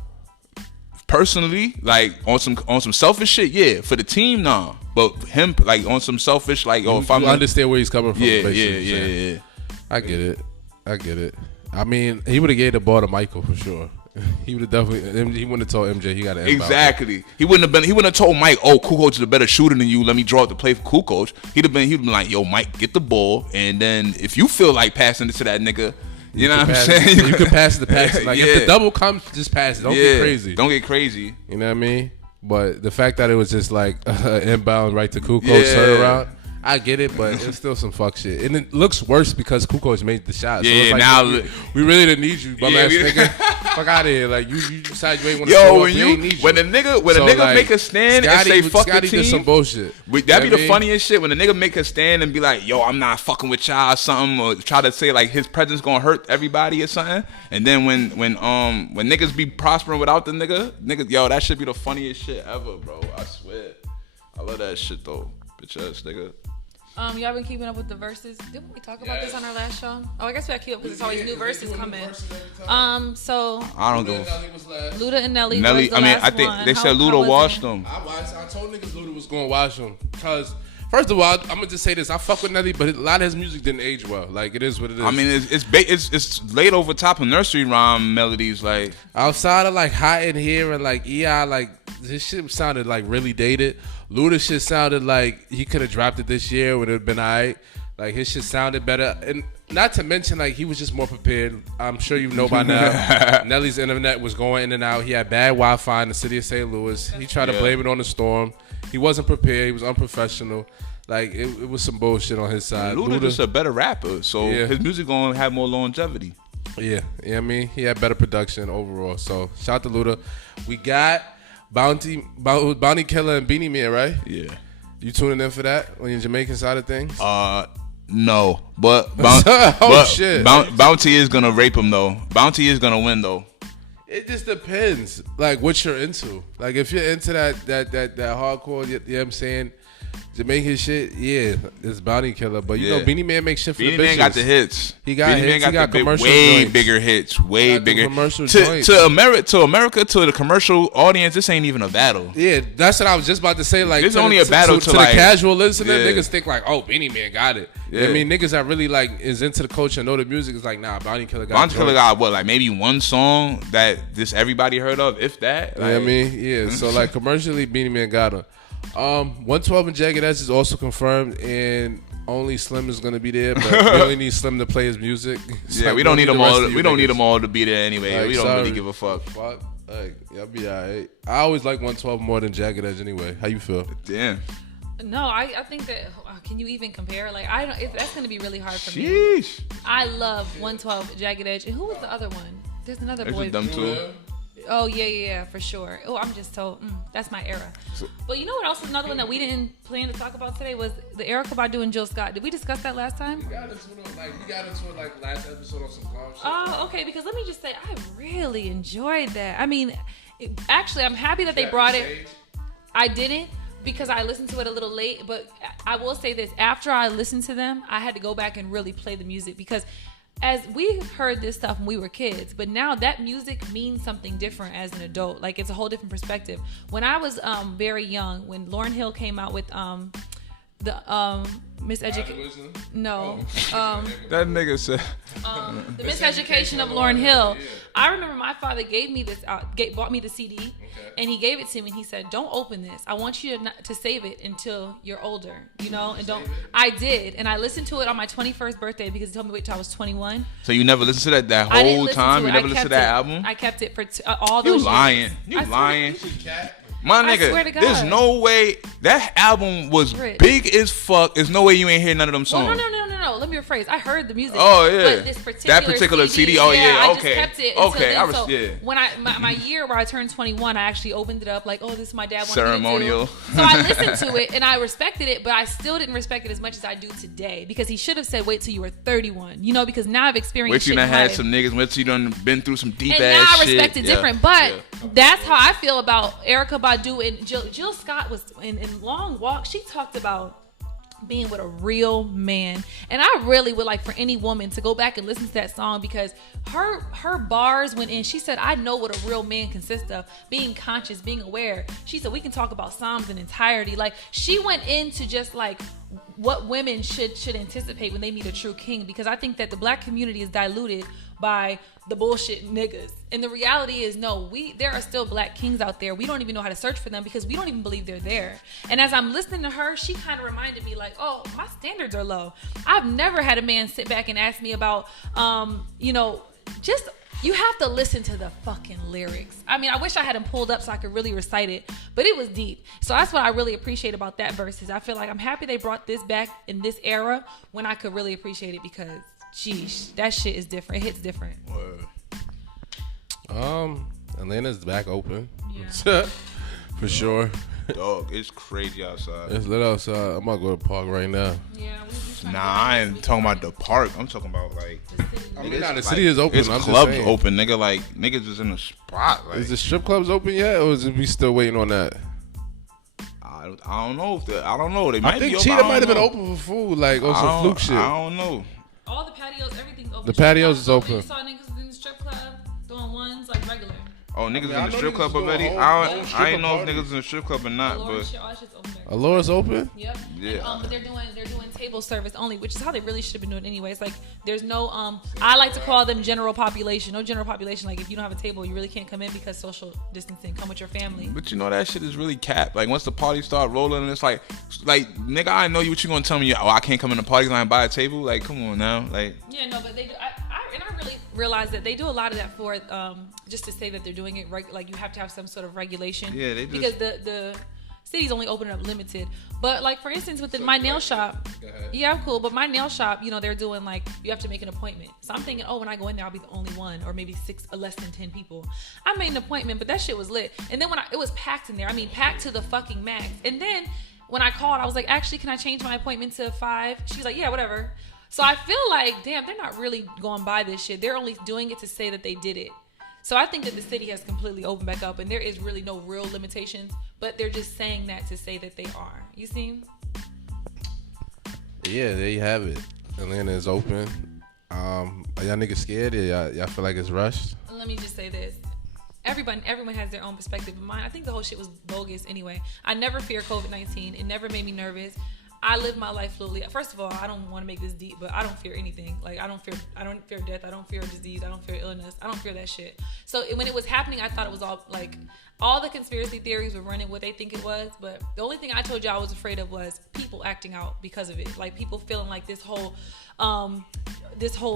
Personally, like on some selfish shit, yeah. For the team, nah. But him, like on some selfish, like, oh, if I understand where he's coming from. Yeah. I get it. I mean, he would have gave the ball to Michael for sure. He would have definitely. He wouldn't have told MJ he got to exactly. He wouldn't have told Mike, oh, Kukoc is a better shooter than you. Let me draw up the play for Kukoc. He'd have been like, yo, Mike, get the ball, and then if you feel like passing it to that nigga. You know what I'm saying? You can pass the pass. Like, if the double comes, just pass it. Don't get crazy. Don't get crazy. You know what I mean? But the fact that it was just like inbound right to Kukoc, turn around, I get it, but it's still some fuck shit. And it looks worse because Kukoc made the shot. Yeah, so it's like, now we really didn't need you, bum ass nigga. Fuck out of here. Like, you decided you ain't want to show up, when a nigga make a stand Scotty, and say fuck Scotty the team, did some bullshit. That'd be the funniest shit when a nigga make a stand and be like, yo, I'm not fucking with y'all or something, or try to say like his presence gonna hurt everybody or something. And then when niggas be prospering without the nigga, yo, that should be the funniest shit ever, bro. I swear. I love that shit though. Bitch ass nigga. Y'all been keeping up with the verses? Didn't we talk about this on our last show? Oh, I guess we gotta keep up because it's always new verses coming. So I don't go. Luda and Nelly. I think they said Luda washed them. I told niggas Luda was gonna wash them because first of all, I'm gonna just say this: I fuck with Nelly, but a lot of his music didn't age well. Like, it is what it is. I mean, it's laid over top of nursery rhyme melodies. Like, outside of like Hot in Here and like EI, like this shit sounded like really dated. Luda shit sounded like he could have dropped it this year, would have been alright. Like, his shit sounded better, and not to mention like he was just more prepared. I'm sure you know by now. Nelly's internet was going in and out. He had bad Wi-Fi in the city of St. Louis. He tried to blame it on the storm. He wasn't prepared. He was unprofessional. Like it was some bullshit on his side. Luda just a better rapper, so his music gonna have more longevity. Yeah, I mean, he had better production overall. So shout out to Luda. We got Bounty Killer and Beanie Man, right? Yeah. You tuning in for that on your Jamaican side of things? No, but shit. Bounty is gonna rape him though. Bounty is gonna win though. It just depends, like what you're into. Like if you're into that hardcore, you know what I'm saying, Jamaican shit, yeah, it's Bounty Killer. But you know, Beanie Man makes shit for the bitches. Beanie Man got the hits. He got Beanie hits. Man He got commercial way joints. bigger hits. Way bigger. Commercial joints. To America, to the commercial audience, this ain't even a battle. Yeah, that's what I was just about to say. Like, this is only a battle to the like, casual listener. Niggas think like, oh, Beanie Man got it. Yeah. I mean, niggas that really like is into the culture and know the music is like, nah, Bounty Killer got. Bounty Killer got what, like maybe one song that just everybody heard of, if that. Like, you know what I mean? Yeah. So like commercially, Beanie Man got him. 112 and Jagged Edge is also confirmed, and only Slim is gonna be there, but we only need Slim to play his music. So yeah, we don't need them all. We don't need them all to be there anyway. Like, we don't really give a fuck. Like, y'all be alright. I always like 112 more than Jagged Edge anyway. How you feel? Damn. No, I think that can you even compare? Like that's gonna be really hard for me. Sheesh. I love 112 Jagged Edge, and who was the other one? There's another boy. Them too. Oh yeah, for sure. Oh, I'm just so that's my era. But you know what else is another one that we didn't plan to talk about today was the Erykah Badu and Jill Scott. Did we discuss that last time? We got into it last episode on some clown shit. Oh, okay. Because let me just say, I really enjoyed that. I mean, actually, I'm happy that they brought it. I didn't. Because I listened to it a little late, but I will say this: after I listened to them, I had to go back and really play the music because as we heard this stuff when we were kids, but now that music means something different as an adult. Like it's a whole different perspective. When I was very young, when Lauryn Hill came out with the Miseducation. No. That nigga said. The Miseducation of Lauryn Hill. I remember my father gave me this, bought me the CD, and he gave it to me. And he said, "Don't open this. I want you to save it until you're older, you know." And don't. I did, and I listened to it on my 21st birthday because he told me to wait till I was 21. So you never listened to that whole time? You never listened to that album? I kept it for all those. You lying? Years. You lying? My nigga, swear to God. There's no way that album was Rich. big as fuck. There's no way you ain't hear none of them songs. Well, no. Let me rephrase. I heard the music. Oh yeah. But this particular CD. Oh yeah. I Okay. just kept it Okay. until then. So when my year where I turned 21, I actually opened it up like, oh, this is my dad wanted ceremonial. me to do. So I listened to it and I respected it, but I still didn't respect it as much as I do today because he should have said, wait till you were 31. You know, because now I've experienced. Wait till you done had some niggas. Wait till you done been through some deep ass shit. And now I respect it different, but that's how I feel about Erykah Badu and Jill Scott was in Long Walk. She talked about being with a real man, and I really would like for any woman to go back and listen to that song because her bars went in. She said, I know what a real man consists of: being conscious, being aware. She said we can talk about Psalms in entirety. Like she went into just like what women should anticipate when they meet a true king, because I think that the black community is diluted by the bullshit niggas. And the reality is, no, there are still black kings out there. We don't even know how to search for them because we don't even believe they're there. And as I'm listening to her, she kind of reminded me like, oh, my standards are low. I've never had a man sit back and ask me about, just, you have to listen to the fucking lyrics. I mean, I wish I had them pulled up so I could really recite it, but it was deep. So that's what I really appreciate about that verses. I feel like I'm happy they brought this back in this era when I could really appreciate it because, geez, that shit is different. It hits different. Word. Atlanta's back open. Yeah. For sure. Dog, it's crazy outside. It's lit outside. I'm about to go to the park right now. Yeah. Nah, I ain't talking about the park. I'm talking about like. The city is open. It's I'm clubs just saying. open, nigga. Like niggas is in the spot. Like, is the strip clubs open yet, or is we still waiting on that? I don't know if I don't know. They might I think be open. Cheetah might have been open for food, like on some fluke shit. I don't know. All the patios, everything's open. The patios is open. You saw niggas in the strip club doing ones like regular. Oh, niggas I in the know strip niggas club doing already? whole I ain't know if stripper niggas in the strip club or not, Allure, but shit, all that shit's open there. Allure's open? Yep. yeah. And, but they're doing table service only, which is how they really should have been doing anyways. Like there's no I like to call them general population. No general population. Like if you don't have a table, you really can't come in because social distancing. Come with your family. But you know that shit is really capped. Like once the party start rolling, and it's like nigga, I know you. What you gonna tell me? Oh, I can't come in the party line and buy a table? Like come on now, like. Yeah, no, but they do. I really realize that they do a lot of that for just to say that they're doing it like you have to have some sort of regulation. Yeah, they just, because the cities only open up limited. But like for instance, with my nail shop, yeah, I'm cool. But my nail shop, you know, they're doing like you have to make an appointment. So I'm thinking, oh, when I go in there, I'll be the only one, or maybe 6 or less than 10 people. I made an appointment, but that shit was lit. And then it was packed in there. I mean, packed to the fucking max. And then when I called, I was like, actually, can I change my appointment to 5? She was like, yeah, whatever. So I feel like, damn, they're not really going by this shit. They're only doing it to say that they did it. So I think that the city has completely opened back up, and there is really no real limitations, but they're just saying that to say that they are. You see? Yeah, there you have it. Atlanta is open. Are y'all niggas scared? Y'all feel like it's rushed? Let me just say this. Everyone has their own perspective. But mine, I think the whole shit was bogus anyway. I never fear COVID-19. It never made me nervous. I live my life fluidly. First of all, I don't want to make this deep, but I don't fear anything. Like I don't fear death. I don't fear disease. I don't fear illness. I don't fear that shit. So when it was happening, I thought it was all like all the conspiracy theories were running what they think it was. But the only thing I told you I was afraid of was people acting out because of it. Like people feeling like this whole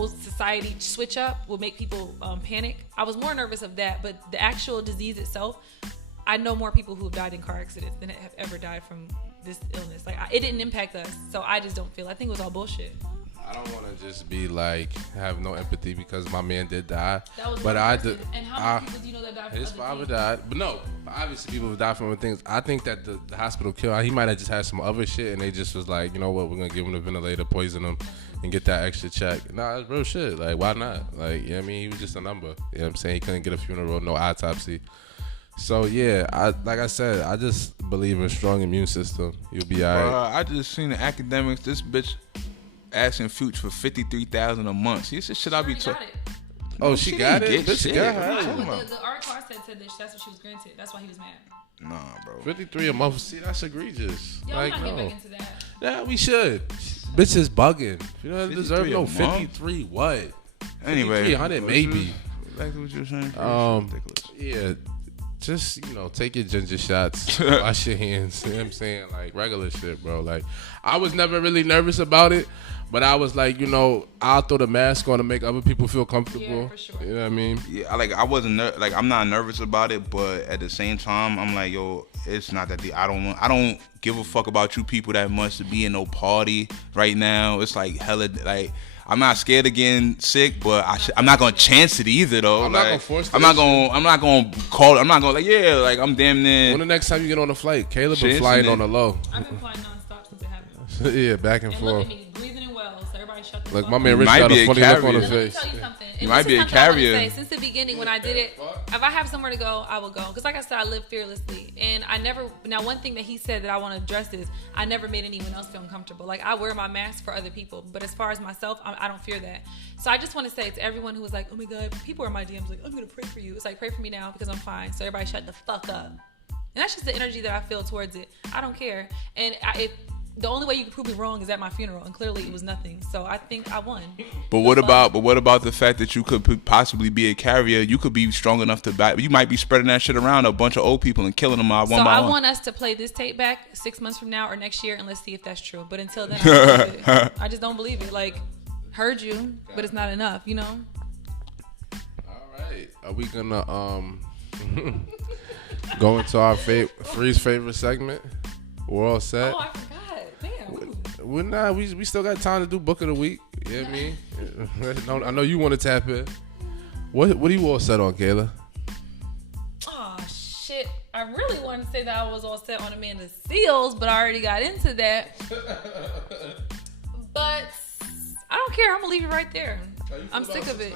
society switch up will make people panic. I was more nervous of that, but the actual disease itself, I know more people who have died in car accidents than have ever died from this illness. Like it didn't impact us, so I just don't feel. I think it was all bullshit. I don't want to just be like have no empathy because my man did die. That was but I did. And how many people do you know that died from his other father things? died, but no, obviously people have died from other things. I think that the hospital killed. He might have just had some other shit, and they just was like, you know what, we're gonna give him the ventilator, poison him, and get that extra check. Nah, it's real shit. Like why not? Like you know what I mean, he was just a number. You know what I'm saying? He couldn't get a funeral, no autopsy. So yeah, like I said, I just believe in a strong immune system. You'll be alright. I just seen the academics. This bitch asking Future for $53,000 a month. See, this is shit I be talking. Oh, she got it. Bitch, shit. got her. The article I said that that's what she was granted. That's why he was mad. Nah, bro. 53 a month. See, that's egregious. Yo, like I'm not no. getting back into that. Yeah, we should. Bitch is bugging. You don't deserve no 53 a month? 53. What? Anyway, 300 maybe. Back to what you were saying. Ridiculous. Yeah. Just, take your ginger shots, wash your hands, you know what I'm saying? Like, regular shit, bro. Like, I was never really nervous about it, but I was like, I'll throw the mask on to make other people feel comfortable. Yeah, for sure. You know what I mean? Yeah, I wasn't I'm not nervous about it, but at the same time, I'm like, yo, it's not that deep. I don't give a fuck about you people that much to be in no party right now. It's like hella, like, I'm not scared of getting sick, but I'm not gonna chance it either though. I'm not gonna force it. I'm not gonna call. I'm not gonna I'm damn near. When the next time you get on a flight, Caleb been flying on the low. I've been flying nonstop since it happened. Yeah, back and And forth. look at me, breathing in well, so everybody shut the Like fuck my up. man Rich might got be a a funny look on carrier. his Let me face. tell you something. You might be a Something I wanna carrier. say, since the beginning, when I did it, if I have somewhere to go, I will go. Because like I said, I live fearlessly. And now one thing that he said that I want to address is I never made anyone else feel uncomfortable. Like I wear my mask for other people. But as far as myself, I don't fear that. So I just want to say to everyone who was like, oh my God, people are in my DMs like, I'm going to pray for you. It's like, pray for me now because I'm fine. So everybody shut the fuck up. And that's just the energy that I feel towards it. I don't care. And the only way you can prove me wrong is at my funeral, and clearly it was nothing. So I think I won. But what about the fact that you could possibly be a carrier? You could be strong enough to back. You might be spreading that shit around a bunch of old people and killing them all one So by I one. want us to play this tape back 6 months from now or next year, and let's see if that's true. But until then, I don't believe it. I just don't believe it. Like, heard you, but it's not enough, All right. Are we gonna go into our Free's favorite segment? We're all set. Oh, I forgot. Damn. We're not. We still got time to do book of the week. You know what I mean? I know you want to tap in. What are you all set on, Kayla? Oh shit! I really wanted to say that I was all set on Amanda Seals, but I already got into that. But I don't care. I'm gonna leave it right there. I'm sick of it.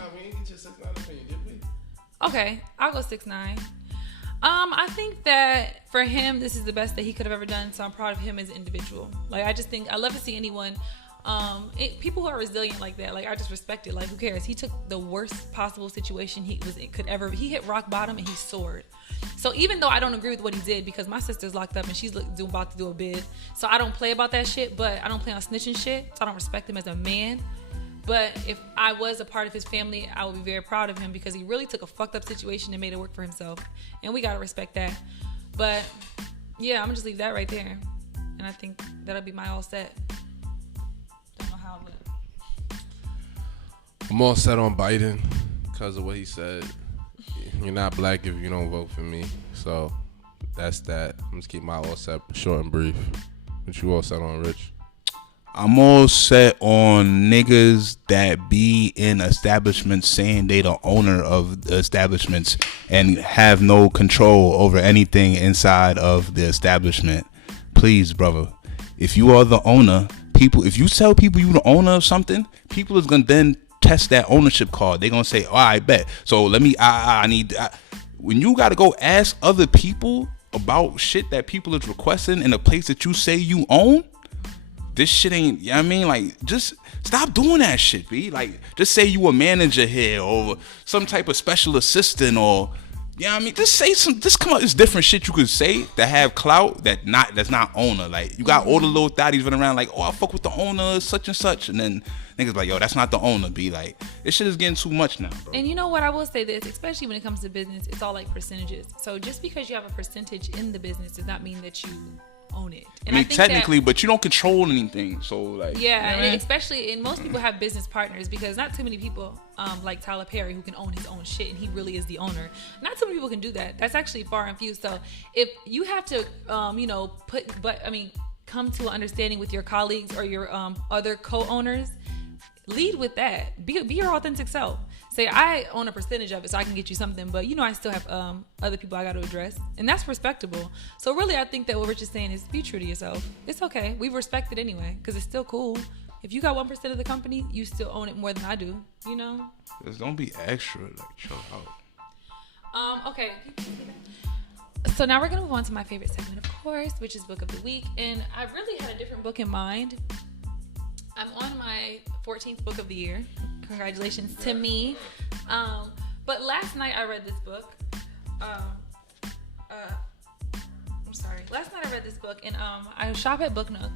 Okay, I'll go 6'9". I think that for him, this is the best that he could have ever done. So I'm proud of him as an individual. Like I just think I love to see anyone, people who are resilient like that. Like I just respect it. Like who cares? He took the worst possible situation he hit rock bottom and he soared. So even though I don't agree with what he did, because my sister's locked up and she's about to do a bid, so I don't play about that shit. But I don't play on snitching shit. So I don't respect him as a man. But if I was a part of his family, I would be very proud of him because he really took a fucked up situation and made it work for himself. And we gotta respect that. But yeah, I'm gonna just leave that right there. And I think that'll be my all set. Don't know how it went. I'm all set on Biden because of what he said. You're not black if you don't vote for me. So that's that. I'm just keep my all set short and brief. What you all set on, Rich? I'm all set on niggas that be in establishments saying they the owner of the establishments and have no control over anything inside of the establishment. Please, brother, if you are the owner, if you tell people you the owner of something, people is gonna then test that ownership card. They're gonna say, oh, I bet. So let me, when you gotta go ask other people about shit that people is requesting in a place that you say you own, this shit ain't, you know what I mean? Like, just stop doing that shit, B. Like, just say you a manager here or some type of special assistant or, you know what I mean? Just come up, it's different shit you could say that have clout that's not owner. Like, you got all the little thotties running around like, oh, I fuck with the owner, such and such. And then niggas like, yo, that's not the owner, B. Like, this shit is getting too much now, bro. And you know what? I will say this, especially when it comes to business, it's all like percentages. So just because you have a percentage in the business does not mean that you own it. And I mean, technically, but you don't control anything. So, like, yeah, you know, and especially, and most people have business partners because not too many people, like Tyler Perry, who can own his own shit and he really is the owner. Not too many people can do that. That's actually far and few. So if you have to, come to an understanding with your colleagues or your other co-owners, lead with that. Be your authentic self. Say, I own a percentage of it, so I can get you something, but I still have other people I got to address, and that's respectable. So really, I think that what Rich is saying is be true to yourself. It's okay. We respect it anyway, because it's still cool. If you got 1% of the company, you still own it more than I do, Just don't be extra, like, chill out. Okay. So now we're going to move on to my favorite segment, of course, which is Book of the Week, and I really had a different book in mind. I'm on my 14th book of the year. Congratulations to me. But last night I read this book. Last night I read this book, and I shop at Book Nook,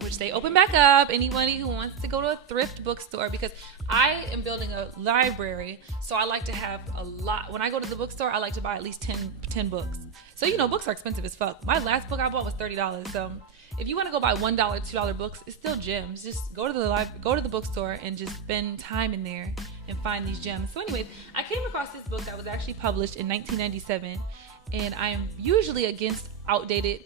which they open back up. Anybody who wants to go to a thrift bookstore, because I am building a library, so I like to have a lot. When I go to the bookstore, I like to buy at least 10 books. So books are expensive as fuck. My last book I bought was $30. So if you want to go buy $1, $2 books, it's still gems. Just go to the bookstore and just spend time in there and find these gems. So anyways, I came across this book that was actually published in 1997, and I am usually against outdated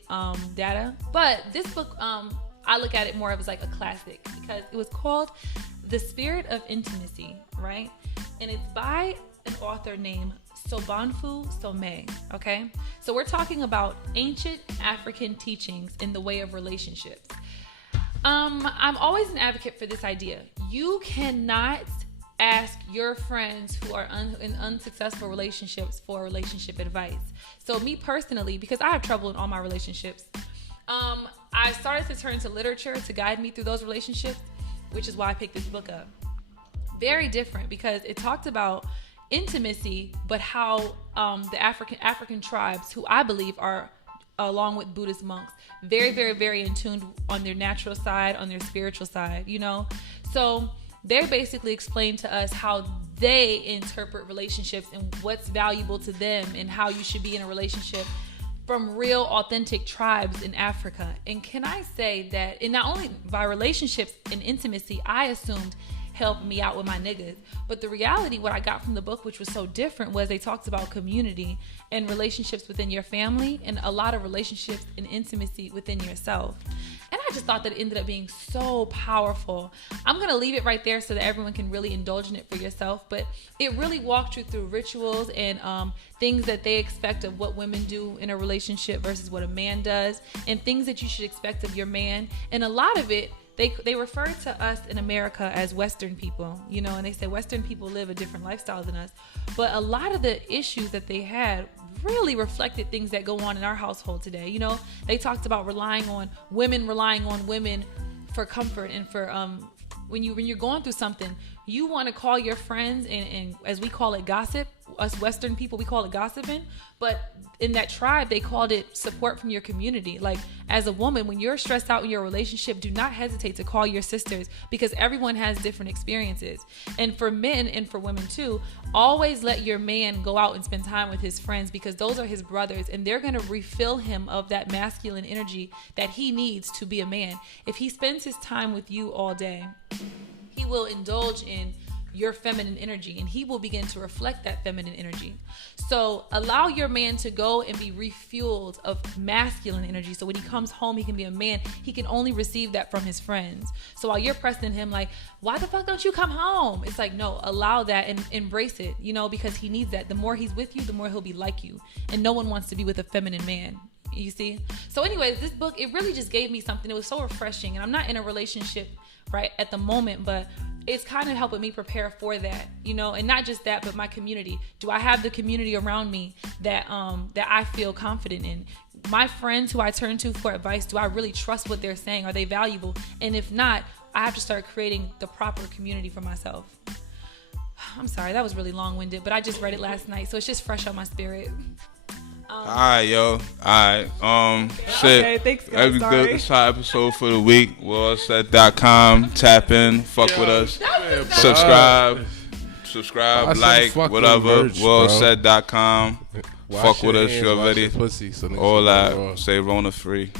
data, but this book, I look at it more of as like a classic because it was called The Spirit of Intimacy, right? And it's by an author named Sobonfu Some, okay? So we're talking about ancient African teachings in the way of relationships. I'm always an advocate for this idea. You cannot ask your friends who are in unsuccessful relationships for relationship advice. So me personally, because I have trouble in all my relationships, I started to turn to literature to guide me through those relationships, which is why I picked this book up. Very different because it talked about intimacy, but how the African tribes, who I believe are, along with Buddhist monks, very, very, very in tune on their natural side, on their spiritual side, So they basically explained to us how they interpret relationships and what's valuable to them and how you should be in a relationship from real authentic tribes in Africa. And can I say that, and not only by relationships and intimacy, I assumed helped me out with my niggas. But the reality, what I got from the book, which was so different, was they talked about community and relationships within your family and a lot of relationships and intimacy within yourself. And I just thought that it ended up being so powerful. I'm going to leave it right there so that everyone can really indulge in it for yourself. But it really walked you through rituals and things that they expect of what women do in a relationship versus what a man does, and things that you should expect of your man. And a lot of it, they refer to us in America as Western people, and they say Western people live a different lifestyle than us. But a lot of the issues that they had really reflected things that go on in our household today. They talked about relying on women for comfort and for when you're going through something, you want to call your friends and as we call it gossip. Us Western people, we call it gossiping, but in that tribe they called it support from your community. Like, as a woman, when you're stressed out in your relationship, do not hesitate to call your sisters, because everyone has different experiences. And for men and for women too, always let your man go out and spend time with his friends, because those are his brothers and they're going to refill him of that masculine energy that he needs to be a man. If he spends his time with you all day, he will indulge in your feminine energy, and he will begin to reflect that feminine energy. So allow your man to go and be refueled of masculine energy. So when he comes home, he can be a man. He can only receive that from his friends. So while you're pressing him like, why the fuck don't you come home? It's like, no, allow that and embrace it, you know, because he needs that. The more he's with you, the more he'll be like you. And no one wants to be with a feminine man. You see? So anyways, this book, it really just gave me something. It was so refreshing. And I'm not in a relationship right at the moment, but it's kind of helping me prepare for that, you know, and not just that, but my community. Do I have the community around me that I feel confident in? My friends who I turn to for advice, do I really trust what they're saying? Are they valuable? And if not, I have to start creating the proper community for myself. I'm sorry, that was really long-winded, but I just read it last night, so it's just fresh on my spirit. Alright, yo. Alright. Shit. Okay, thanks, guys. Every Sorry. good side episode for the week. WorldSet.com. Tap in. Fuck with us. Subscribe, like, whatever. WorldSet.com. Fuck with us. You already. Pussy, so all that. Say Rona free.